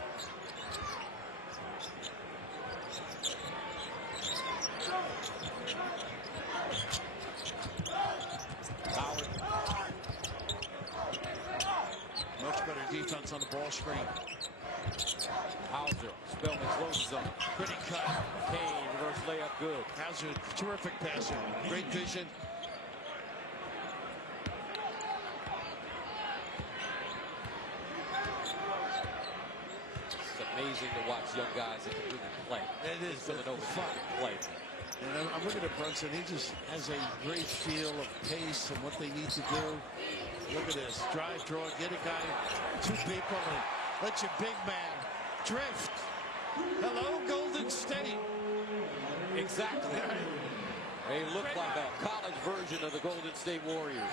Howard. Much better defense on the ball screen. Hauser. Spellman closes on. Pretty cut. Kane, reverse layup, good. Hauser, terrific passer. Great vision. It's amazing to watch young guys that can really play. It is. Villanova fun. Play. And I'm looking at Brunson. He just has a great feel of pace and what they need to do. Look at this. Drive, draw, get a guy, two people, and let your big man drift. Hello, Golden State. Exactly. They look like a college version of the Golden State Warriors.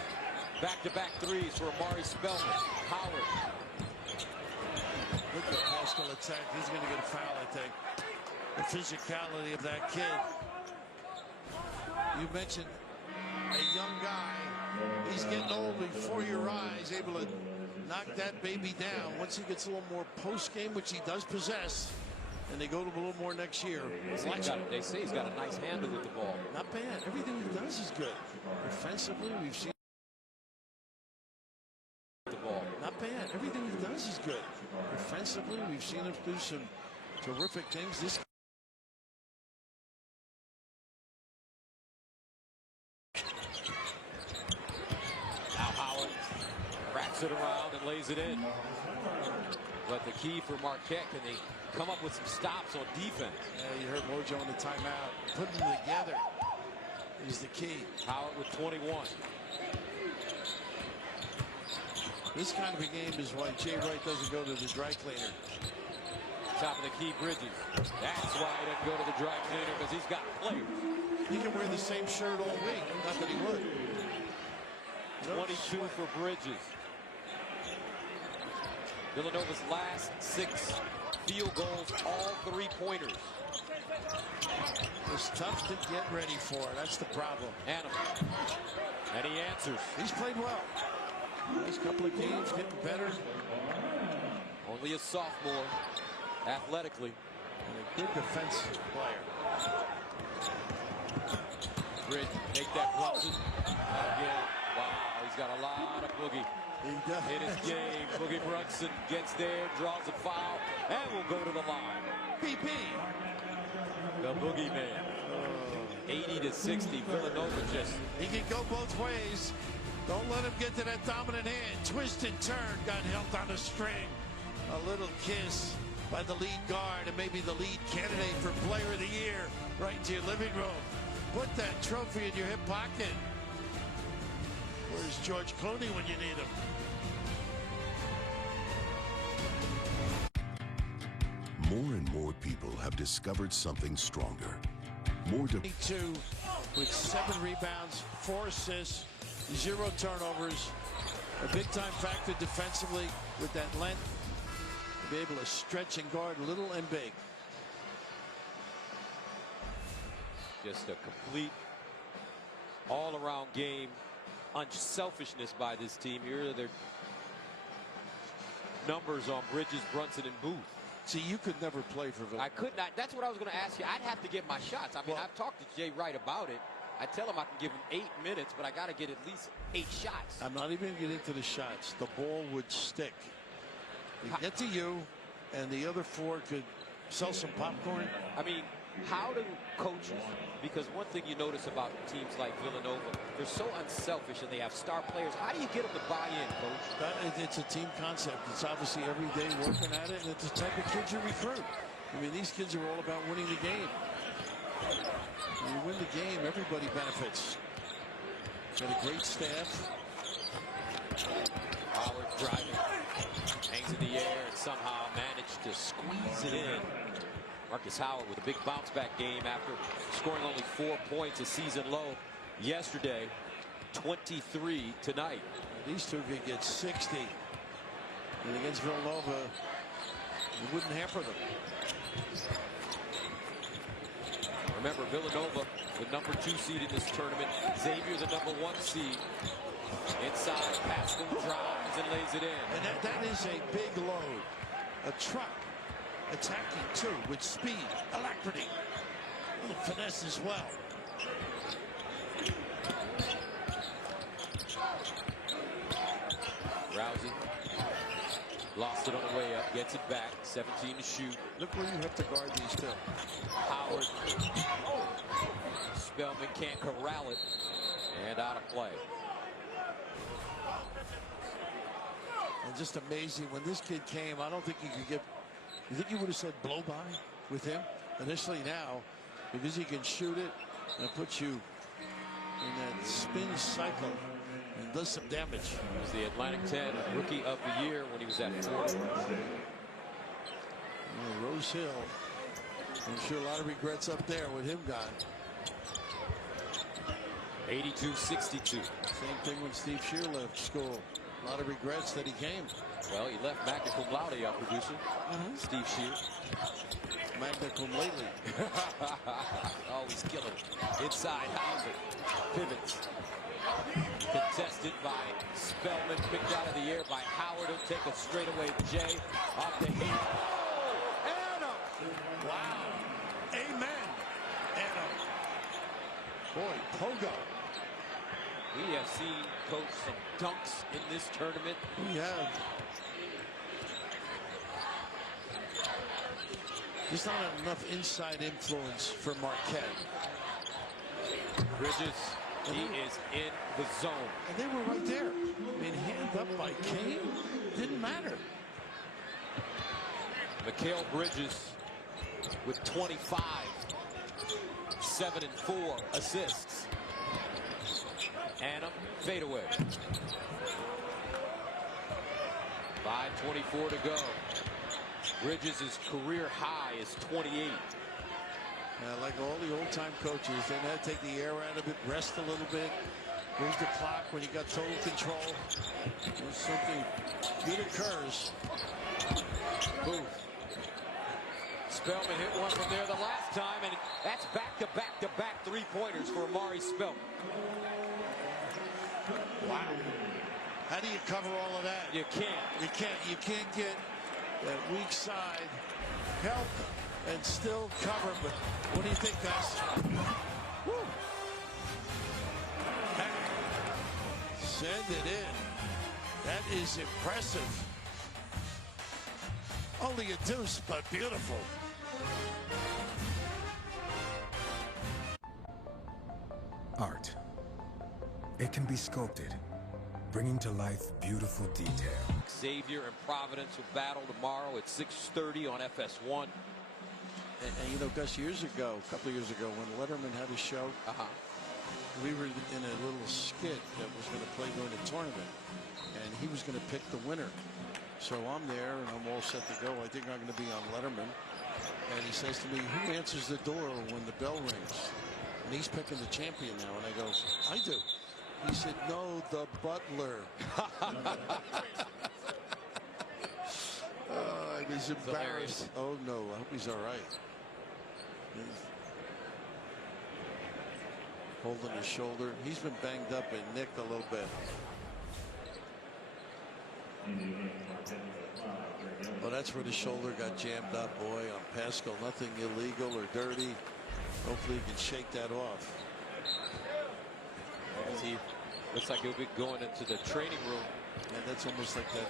Back-to-back threes for Amari Spellman. Howard. Look at Pascal attack. He's going to get a foul, I think. The physicality of that kid. You mentioned a young guy. He's getting old before your eyes, able to knock that baby down. Once he gets a little more post-game, which he does possess, and they go to a little more next year. They say he's got a nice handle with the ball. Not bad. Everything he does is good. Defensively, we've seen the ball. Not bad. Everything he does is good. Defensively, we've seen him do some terrific things. This it around and lays it in. But the key for Marquette, can they come up with some stops on defense? Yeah, you heard Mojo in the timeout. Putting them together is the key. Howard with 21. This kind of a game is why Jay Wright doesn't go to the dry cleaner. Top of the key, Bridges. That's why he doesn't go to the dry cleaner, because he's got players. He can wear the same shirt all week. Not that he would. 22 for Bridges. Villanova's last 6 field goals, all 3-pointers. It's tough to get ready for. That's the problem. And he answers. He's played well. Last couple of games, getting better. Only a sophomore, athletically. And a good defensive player. Bridge, make that Brunson. Again. Wow, he's got a lot of boogie in his game. Boogie Brunson gets there, draws a foul, and will go to the line. BP. The Boogie Man. 80-60, Villanova just. He can go both ways. Don't let him get to that dominant hand. Twist and turn, got held on a string. A little kiss by the lead guard and maybe the lead candidate for Player of the Year right into your living room. Put that trophy in your hip pocket. Where's George Clooney when you need him? More and more people have discovered something stronger. More 22 with 7 rebounds, 4 assists, 0 turnovers. A big-time factor defensively with that length. To be able to stretch and guard little and big. Just a complete all-around game. Unselfishness by this team. Here are their numbers on Bridges, Brunson, and Booth. See, you could never play for Villanova. I could not. That's what I was going to ask you. I'd have to get my shots. I mean, I've talked to Jay Wright about it. I tell him I can give him 8 minutes, but I got to get at least 8 shots. I'm not even going to get into the shots. The ball would stick. They get to you, and the other 4 could sell some popcorn. I mean, how do coaches, because one thing you notice about teams like Villanova, they're so unselfish and they have star players. How do you get them to buy in, Coach? It's a team concept. It's obviously every day working at it, and it's the type of kids you recruit. I mean, these kids are all about winning the game. When you win the game, everybody benefits. Got a great staff. Howard driving, hangs in the air, and somehow managed to squeeze it in. Marcus Howard with a big bounce back game after scoring only 4 points, a season low yesterday. 23 tonight. These two could get 60. And against Villanova, It wouldn't hamper them. Remember, Villanova, the #2 seed in this tournament. Xavier, the #1 seed. Inside, Pascal drives and lays it in. And that is a big load. A truck attacking, too, with speed, alacrity, a little finesse as well. Rousey lost it on the way up, gets it back, 17 to shoot. Look where you have to guard these two. Howard. Spellman can't corral it, and out of play. And just amazing, when this kid came, I don't think you could get, you think you would have said blow by with him initially? Now, because he can shoot it and put you in that spin cycle and does some damage. He was the Atlantic 10 Rookie of the Year when he was at 40. Rose Hill, I'm sure a lot of regrets up there with him gone. 82-62. Same thing when Steve Shear left school. A lot of regrets that he came. Well, he left magna cum laude, our producer, Steve Shear. Magna cum lately. Always killing it. Inside, Hauser pivots. Contested by Spellman, picked out of the air by Howard. He'll take a straightaway Jay off the hit. Oh, Anna! Wow. Amen. Anna. Boy, Pogo. We have seen Coach some dunks in this tournament. We have. There's not enough inside influence for Marquette. Bridges, he is in the zone. And they were right there. I mean, hand up by Kane, didn't matter. Mikal Bridges with 25, 7 and 4 assists. Annam, fadeaway. 5:24 to go. Bridges' career high is 28. Yeah, like all the old-time coaches, they had to take the air out of it, rest a little bit, move the clock when you got total control. When something good occurs. Booth. Spellman hit one from there the last time, and that's back-to-back-to-back three-pointers for Amari Spellman. Wow. How do you cover all of that? You can't. You can't. You can't get that weak side help and still cover. But what do you think, guys? Woo. Send it in. That is impressive. Only a deuce, but beautiful. Art. It can be sculpted, bringing to life beautiful detail. Xavier and Providence will battle tomorrow at 6:30 on FS1. And you know, Gus, a couple of years ago, when Letterman had a show, we were in a little skit that was going to play during the tournament, and he was going to pick the winner. So I'm there, and I'm all set to go. I think I'm going to be on Letterman. And he says to me, who answers the door when the bell rings? And he's picking the champion now. And I go, I do. He said, no, the butler. I was embarrassed. Oh, no, I hope he's all right. He's holding his shoulder. He's been banged up and nicked a little bit. Well, that's where the shoulder got jammed up, boy, on Pascal. Nothing illegal or dirty. Hopefully he can shake that off. As he looks like he'll be going into the training room. And that's almost like that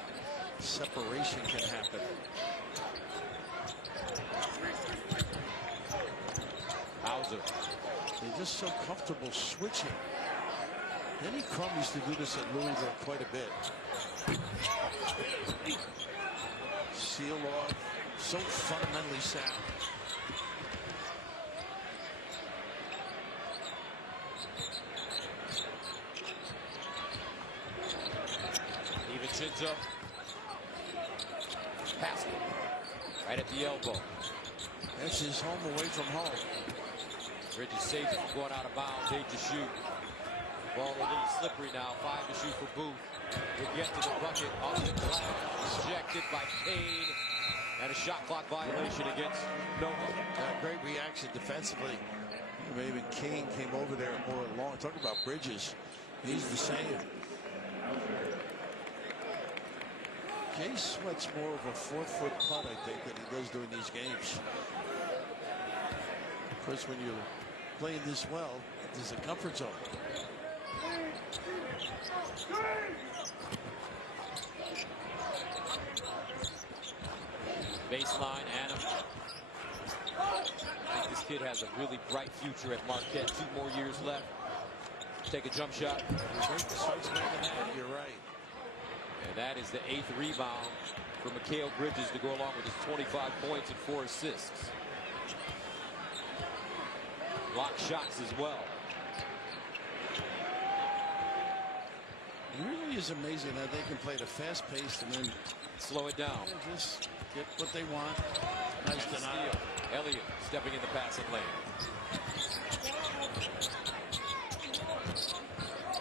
separation can happen. Hauser. They're just so comfortable switching. Denny Crum used to do this at Louisville quite a bit. Seal off. So fundamentally sound. DiVincenzo. Pascal. Right at the elbow. That's his home away from home. Bridges saves it from going out of bounds. 8 to shoot. Ball a little slippery now. 5 to shoot for Booth. He'll get to the bucket off the glass. Ejected by Kane. And a shot clock violation against Nova. Great reaction defensively. Even King came over there more long. Talk about Bridges. He's the same. Jay Sweat's more of a 4-foot putt, I think, than he does during these games. Of course, when you're playing this well, there's a comfort zone. Baseline, Adam. I think this kid has a really bright future at Marquette. 2 more years left. Take a jump shot. You're right. And that is the 8th rebound for Mikal Bridges to go along with his 25 points and 4 assists. Block shots as well. It really is amazing how they can play at a fast pace and then slow it down. Just get what they want. Nice denial. Elliott stepping in the passing lane.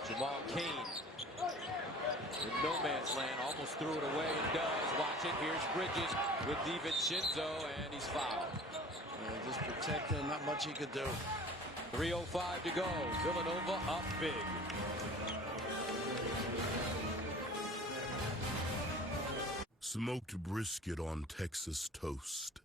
Jamal Cain in no man's land, almost threw it away and does. Watch it. Here's Bridges with DiVincenzo, and he's fouled. Just protect him. Not much he could do. 3:05 to go. Villanova up big. Smoked brisket on Texas toast.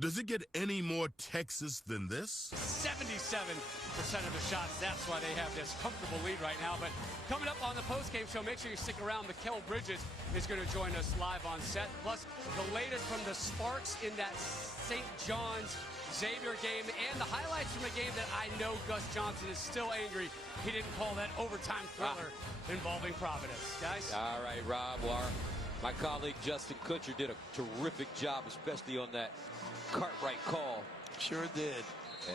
Does it get any more Texas than this? 77% of the shots. That's why they have this comfortable lead right now. But coming up on the postgame show, make sure you stick around. Mikal Bridges is going to join us live on set. Plus, the latest from the Sparks in that St. John's Xavier game and the highlights from a game that I know Gus Johnson is still angry he didn't call that overtime thriller involving Providence. Guys? All right, Rob. My colleague Justin Kutcher did a terrific job, especially on that Cartwright call. Sure did.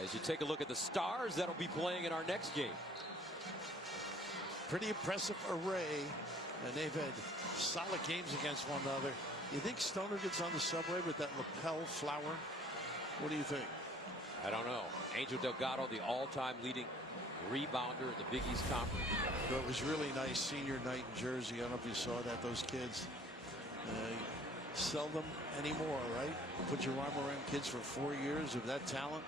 As you take a look at the stars that'll be playing in our next game. Pretty impressive array, and they've had solid games against one another. You think Stoner gets on the subway with that lapel flower? What do you think? I don't know. Angel Delgado, the all-time leading rebounder in the Big East Conference. So it was really nice senior night in Jersey. I don't know if you saw that. Those kids. Seldom anymore, right? Put your arm around kids for 4 years of that talent.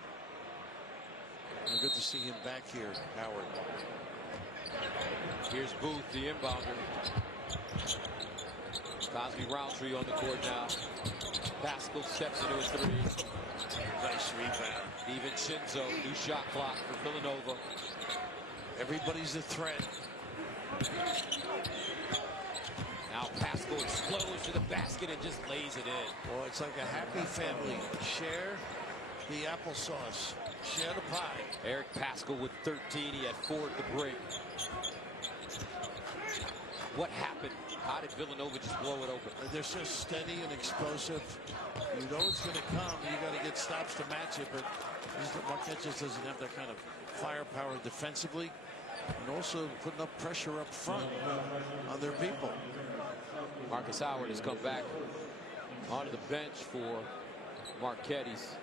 And good to see him back here, Howard. Here's Booth, the inbounder. Cosby Roundtree on the court now. Pascal steps into a 3. Nice rebound. DiVincenzo, new shot clock for Villanova. Everybody's a threat. Now Pascal explodes to the basket and just lays it in. Well, it's like a happy family. Share the applesauce. Share the pie. Eric Pascal with 13. He had 4 at the break. What happened? How did Villanova just blow it open? They're so steady and explosive. You know it's going to come. You got to get stops to match it, but Marquette just doesn't have that kind of firepower defensively, and also putting up pressure up front on their people. Marcus Howard has come back onto the bench for Marquette. He's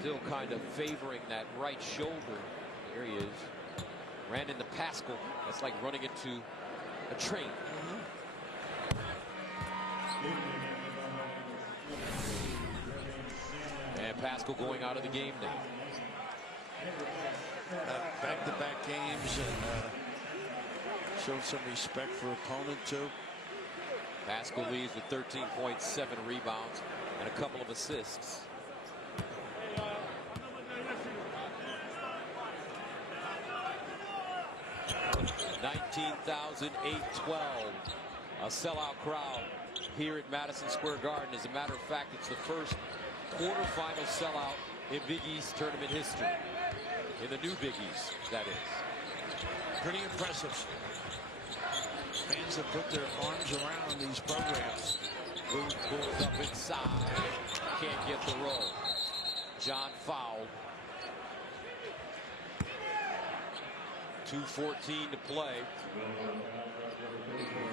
still kind of favoring that right shoulder. There he is. Ran into Pascal. That's like running into a train. And Pascal going out of the game now. Back-to-back games and showed some respect for opponent too. Pascal leads with 13.7 rebounds and a couple of assists. $19,812. A sellout crowd here at Madison Square Garden. As a matter of fact, it's the first quarterfinal sellout in Big East tournament history. In the new Big East, that is. Pretty impressive. Fans have put their arms around these programs. Booth pulls up inside. Can't get the roll. John fouled. 2:14 to play.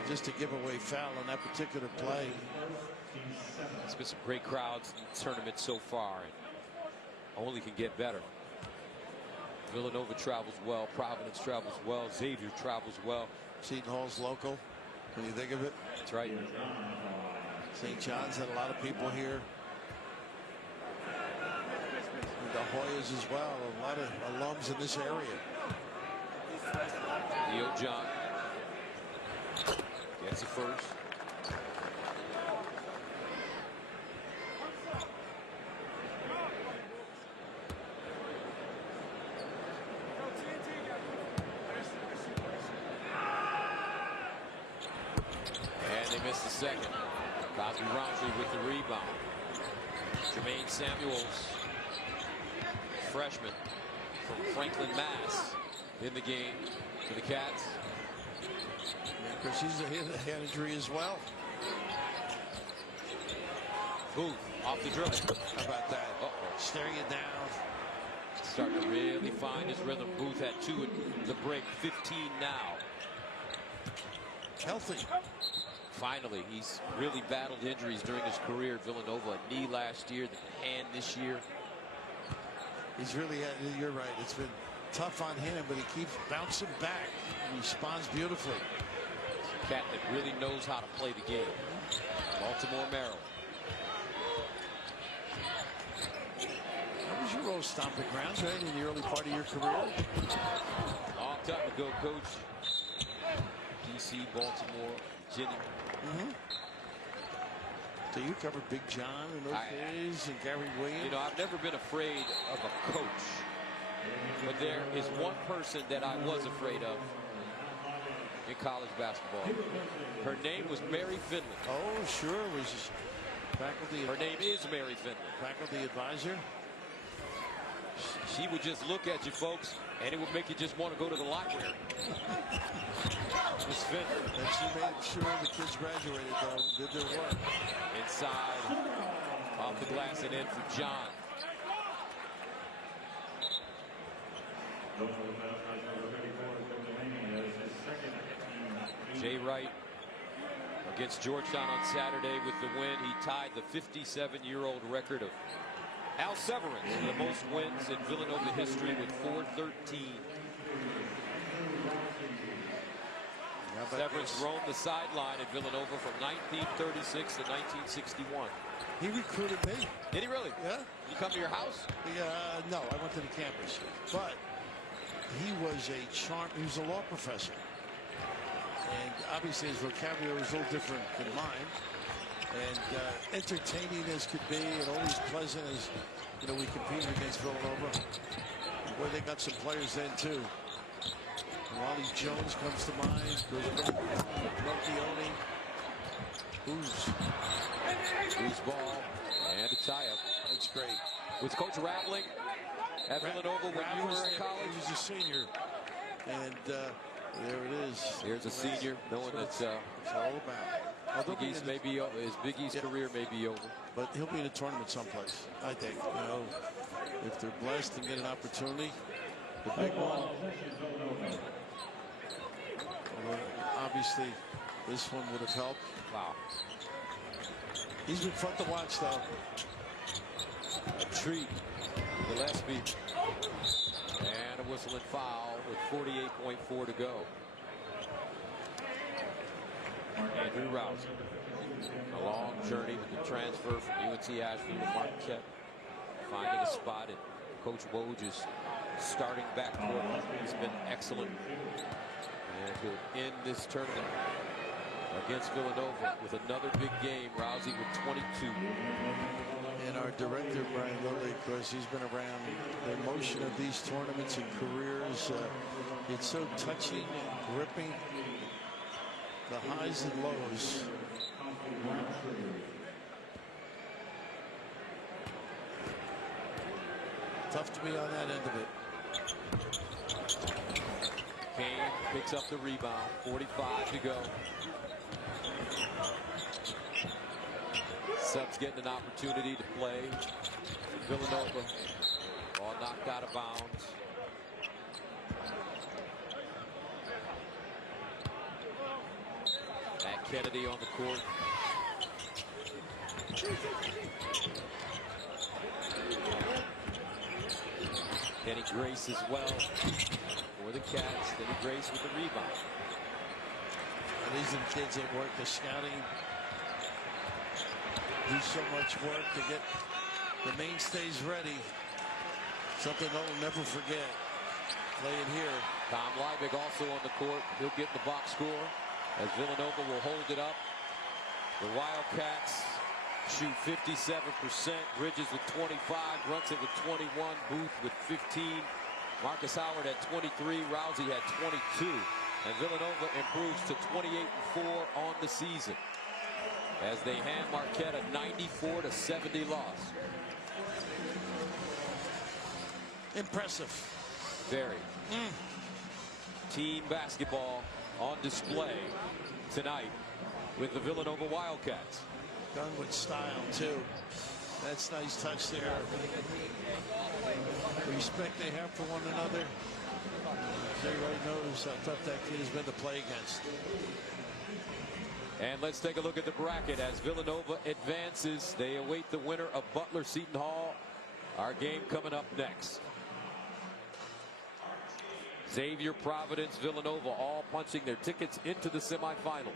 Just to give away foul on that particular play. It's been some great crowds in the tournament so far, and only can get better. Villanova travels well. Providence travels well. Xavier travels well. Seton Hall's local, when you think of it. That's right. St. John's had a lot of people here. And the Hoyas as well. A lot of alums in this area. Neil John gets it first. And they missed the second. Cosby Roundtree with the rebound. Jermaine Samuels, freshman from Franklin, Mass, in the game for the Cats. Yeah, of course, he's a hand injury as well. Booth off the dribble. How about that? Staring it down. Starting to really find his rhythm. Booth had 2 at the break, 15 now. Healthy. Finally, he's really battled injuries during his career at Villanova. A knee last year, the hand this year. He's really, you're right, it's been tough on him, but he keeps bouncing back. He responds beautifully. It's a cat that really knows how to play the game. Baltimore, Maryland. How was your role stomping grounds, right, in the early part of your career? Long time ago, coach. DC, Baltimore, Virginia. So you covered Big John in those days and Gary Williams? You know, I've never been afraid of a coach. But there is one person that I was afraid of in college basketball. Her name was Mary Finley. Oh, sure. Was faculty. Her name is Mary Finley. Faculty advisor. She would just look at you, folks, and it would make you just want to go to the library. Miss Finley. And she made sure the kids graduated, though, did their work. Inside, off the glass and in for John. Jay Wright against Georgetown on Saturday with the win. He tied the 57-year-old record of Al Severance, the most wins in Villanova history with 413. Severance roamed the sideline at Villanova from 1936 to 1961. He recruited me. Did he really? Yeah. Did he come to your house? No, I went to the campus. But he was a charm. He was a law professor. And obviously his vocabulary was a little different than mine. And entertaining as could be, and always pleasant as, you know, we competed against Villanova. Boy, they got some players then, too. Wally Jones comes to mind. Rocchione. Who's ball. And a tie-up. That's great. Was Coach Raveling at Villanova when you were in college? He was a senior. And there it is. Here's a senior, knowing that it's all about. Big East may be, his Big East career may be over. But he'll be in a tournament someplace, I think. You know, if they're blessed and get an opportunity, the big one. Obviously, this one would have helped. Wow. He's been fun to watch, though. A treat. Gillespie. And a whistle and foul with 48.4 to go. Andrew Rousey. A long journey with the transfer from UNC Asheville to Marquette. Finding a spot, and Coach Woj is starting backcourt. He's been excellent. And he'll end this tournament against Villanova with another big game. Rousey with 22. And our director, Brian Lilly, of course, he's been around the emotion of these tournaments and careers. It's so touching and gripping. The highs and lows. Tough to be on that end of it. Kane picks up the rebound. 45 to go. Subs getting an opportunity to play. Villanova. Ball knocked out of bounds. Matt Kennedy on the court. Denny Grace as well for the Cats. Denny Grace with the rebound. And these are the kids that work the scouting do so much work to get the mainstays ready. Something they'll never forget. Play it here. Tom Leibig also on the court. He'll get the box score as Villanova will hold it up. The Wildcats shoot 57%. Bridges with 25. Brunson with 21. Booth with 15. Marcus Howard at 23. Rousey had 22. And Villanova improves to 28-4 on the season as they hand Marquette a 94-70 loss. Impressive. Very. Team basketball on display tonight with the Villanova Wildcats. Done with style, too. That's nice touch there. Respect they have for one another. Everybody knows how tough that kid has been to play against. And let's take a look at the bracket as Villanova advances. They await the winner of Butler-Seton Hall. Our game coming up next. Xavier, Providence, Villanova all punching their tickets into the semifinal.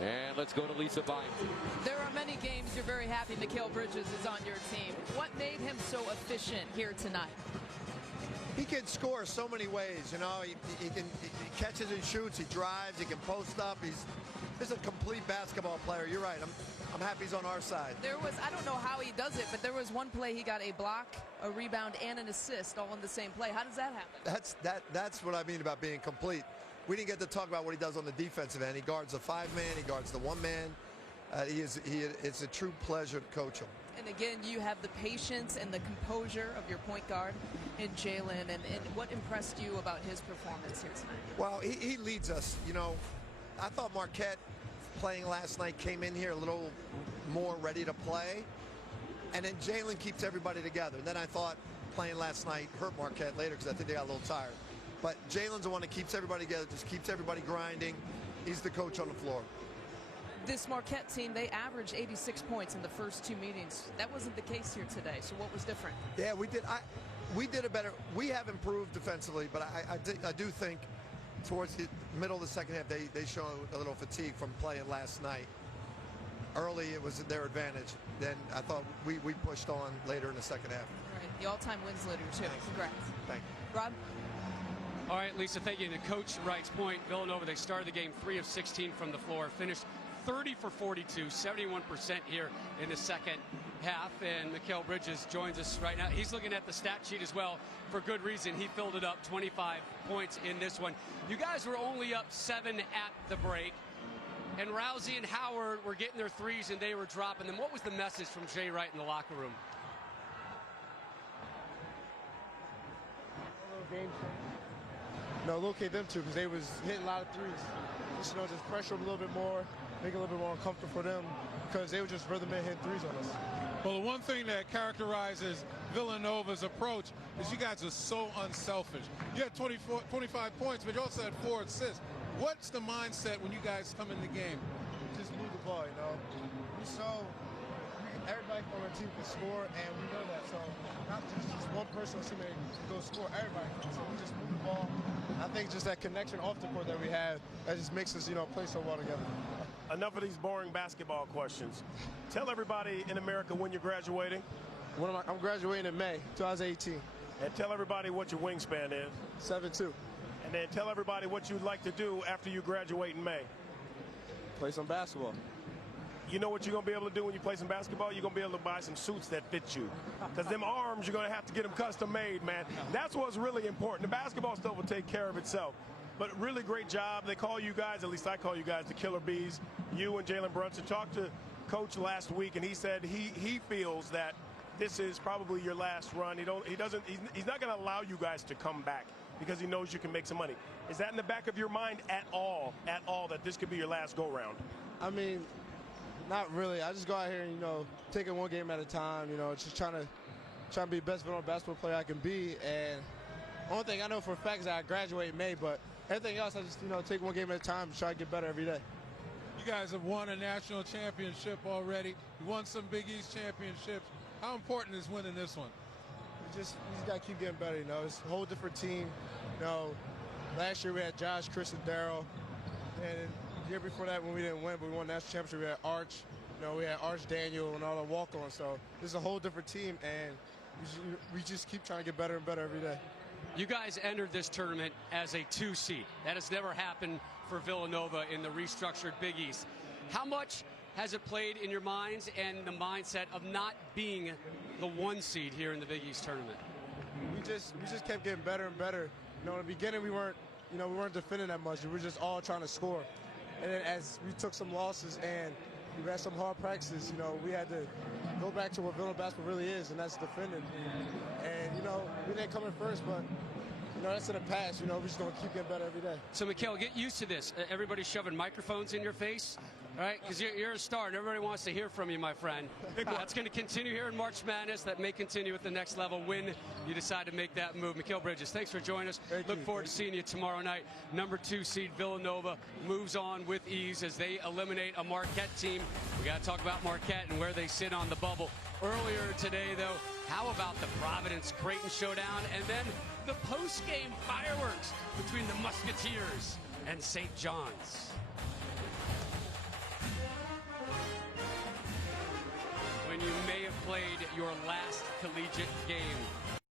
And let's go to Lisa Byington. There are many games you're very happy Mikal Bridges is on your team. What made him so efficient here tonight? He can score so many ways, you know. He catches and shoots, he drives, he can post up. He's a complete basketball player. You're right. I'm happy he's on our side. There was, I don't know how he does it, but there was one play he got a block, a rebound, and an assist all in the same play. How does that happen? That's what I mean about being complete. We didn't get to talk about what he does on the defensive end. He guards the 5-man, he guards the 1-man. It's a true pleasure to coach him. And again, you have the patience and the composure of your point guard in Jalen. And what impressed you about his performance here tonight? Well, he leads us. You know, I thought Marquette playing last night came in here a little more ready to play. And then Jalen keeps everybody together. And then I thought playing last night hurt Marquette later because I think they got a little tired. But Jalen's the one that keeps everybody together, just keeps everybody grinding. He's the coach on the floor. This Marquette team, they averaged 86 points in the first two meetings. That wasn't the case here today. So what was different? Yeah, we did a better. We have improved defensively, but I do think towards the middle of the second half, they showed a little fatigue from playing last night. Early, it was their advantage. Then I thought we pushed on later in the second half. All right, the all-time wins leader, too. Thanks. Congrats. Thank you. Rob? All right, Lisa, thank you. The coach Wright's point, Villanova, they started the game 3 of 16 from the floor, finished 30 for 42, 71% here in the second half. And Mikal Bridges joins us right now. He's looking at the stat sheet as well for good reason. He filled it up, 25 points in this one. You guys were only up 7 at the break. And Rousey and Howard were getting their threes and they were dropping them. What was the message from Jay Wright in the locker room? Locate them too, because they was hitting a lot of threes. Just, just pressure them a little bit more, make it a little bit more uncomfortable for them, because they would just rather men hit threes on us. Well, the one thing that characterizes Villanova's approach is you guys are so unselfish. You had 25 points, but you also had 4 assists. What's the mindset when you guys come in the game? Just move the ball, everybody on our team can score, and we know that. So not just one person on the team can go score. Everybody can. So we just move the ball. I think just that connection off the court that we have, that just makes us, play so well together. Enough of these boring basketball questions. Tell everybody in America when you're graduating. I'm graduating in May 2018. And tell everybody what your wingspan is. 7'2". And then tell everybody what you'd like to do after you graduate in May. Play some basketball. You know what you're going to be able to do when you play some basketball? You're going to be able to buy some suits that fit you. Because them arms, you're going to have to get them custom made, man. That's what's really important. The basketball stuff will take care of itself. But really great job. They call you guys, at least I call you guys, the Killer Bees. You and Jalen Brunson talked to Coach last week, and he said he feels that this is probably your last run. He's not going to allow you guys to come back because he knows you can make some money. Is that in the back of your mind at all, that this could be your last go-round? I mean, not really. I just go out here and, take it one game at a time, just trying to be the best basketball player I can be. And only thing I know for a fact is that I graduate in May, but everything else, I just, take one game at a time and try to get better every day. You guys have won a national championship already. You won some Big East championships. How important is winning this one? We just got to keep getting better, It's a whole different team. Last year we had Josh, Chris, and Darryl. And the year before that when we didn't win, but we won the national championship, we had Arch, You know, we had Arch Daniel and all the walk-ons, so this is a whole different team, and we just keep trying to get better and better every day. You guys entered this tournament as a 2 seed. That has never happened for Villanova in the restructured Big East. How much has it played in your minds and the mindset of not being the 1 seed here in the Big East tournament? We just kept getting better and better. You know, in the beginning we weren't defending that much. We were just all trying to score. And then as we took some losses and we had some hard practices, you know, we had to go back to what Villanova basketball really is, and that's defending. And, you know, we didn't come in first, but, you know, that's in the past. You know, we're just going to keep getting better every day. So, Mikhail, get used to this. Everybody's shoving microphones in your face, all right? Because you're a star, and everybody wants to hear from you, my friend. That's going to continue here in March Madness. That may continue at the next level when you decide to make that move. Mikhail Bridges, thanks for joining us. Look forward to seeing you tomorrow night. Number 2 seed Villanova moves on with ease as they eliminate a Marquette team. We got to talk about Marquette and where they sit on the bubble. Earlier today, though, how about the Providence-Creighton showdown and then the post-game fireworks between the Musketeers and St. John's? When you may have played your last collegiate game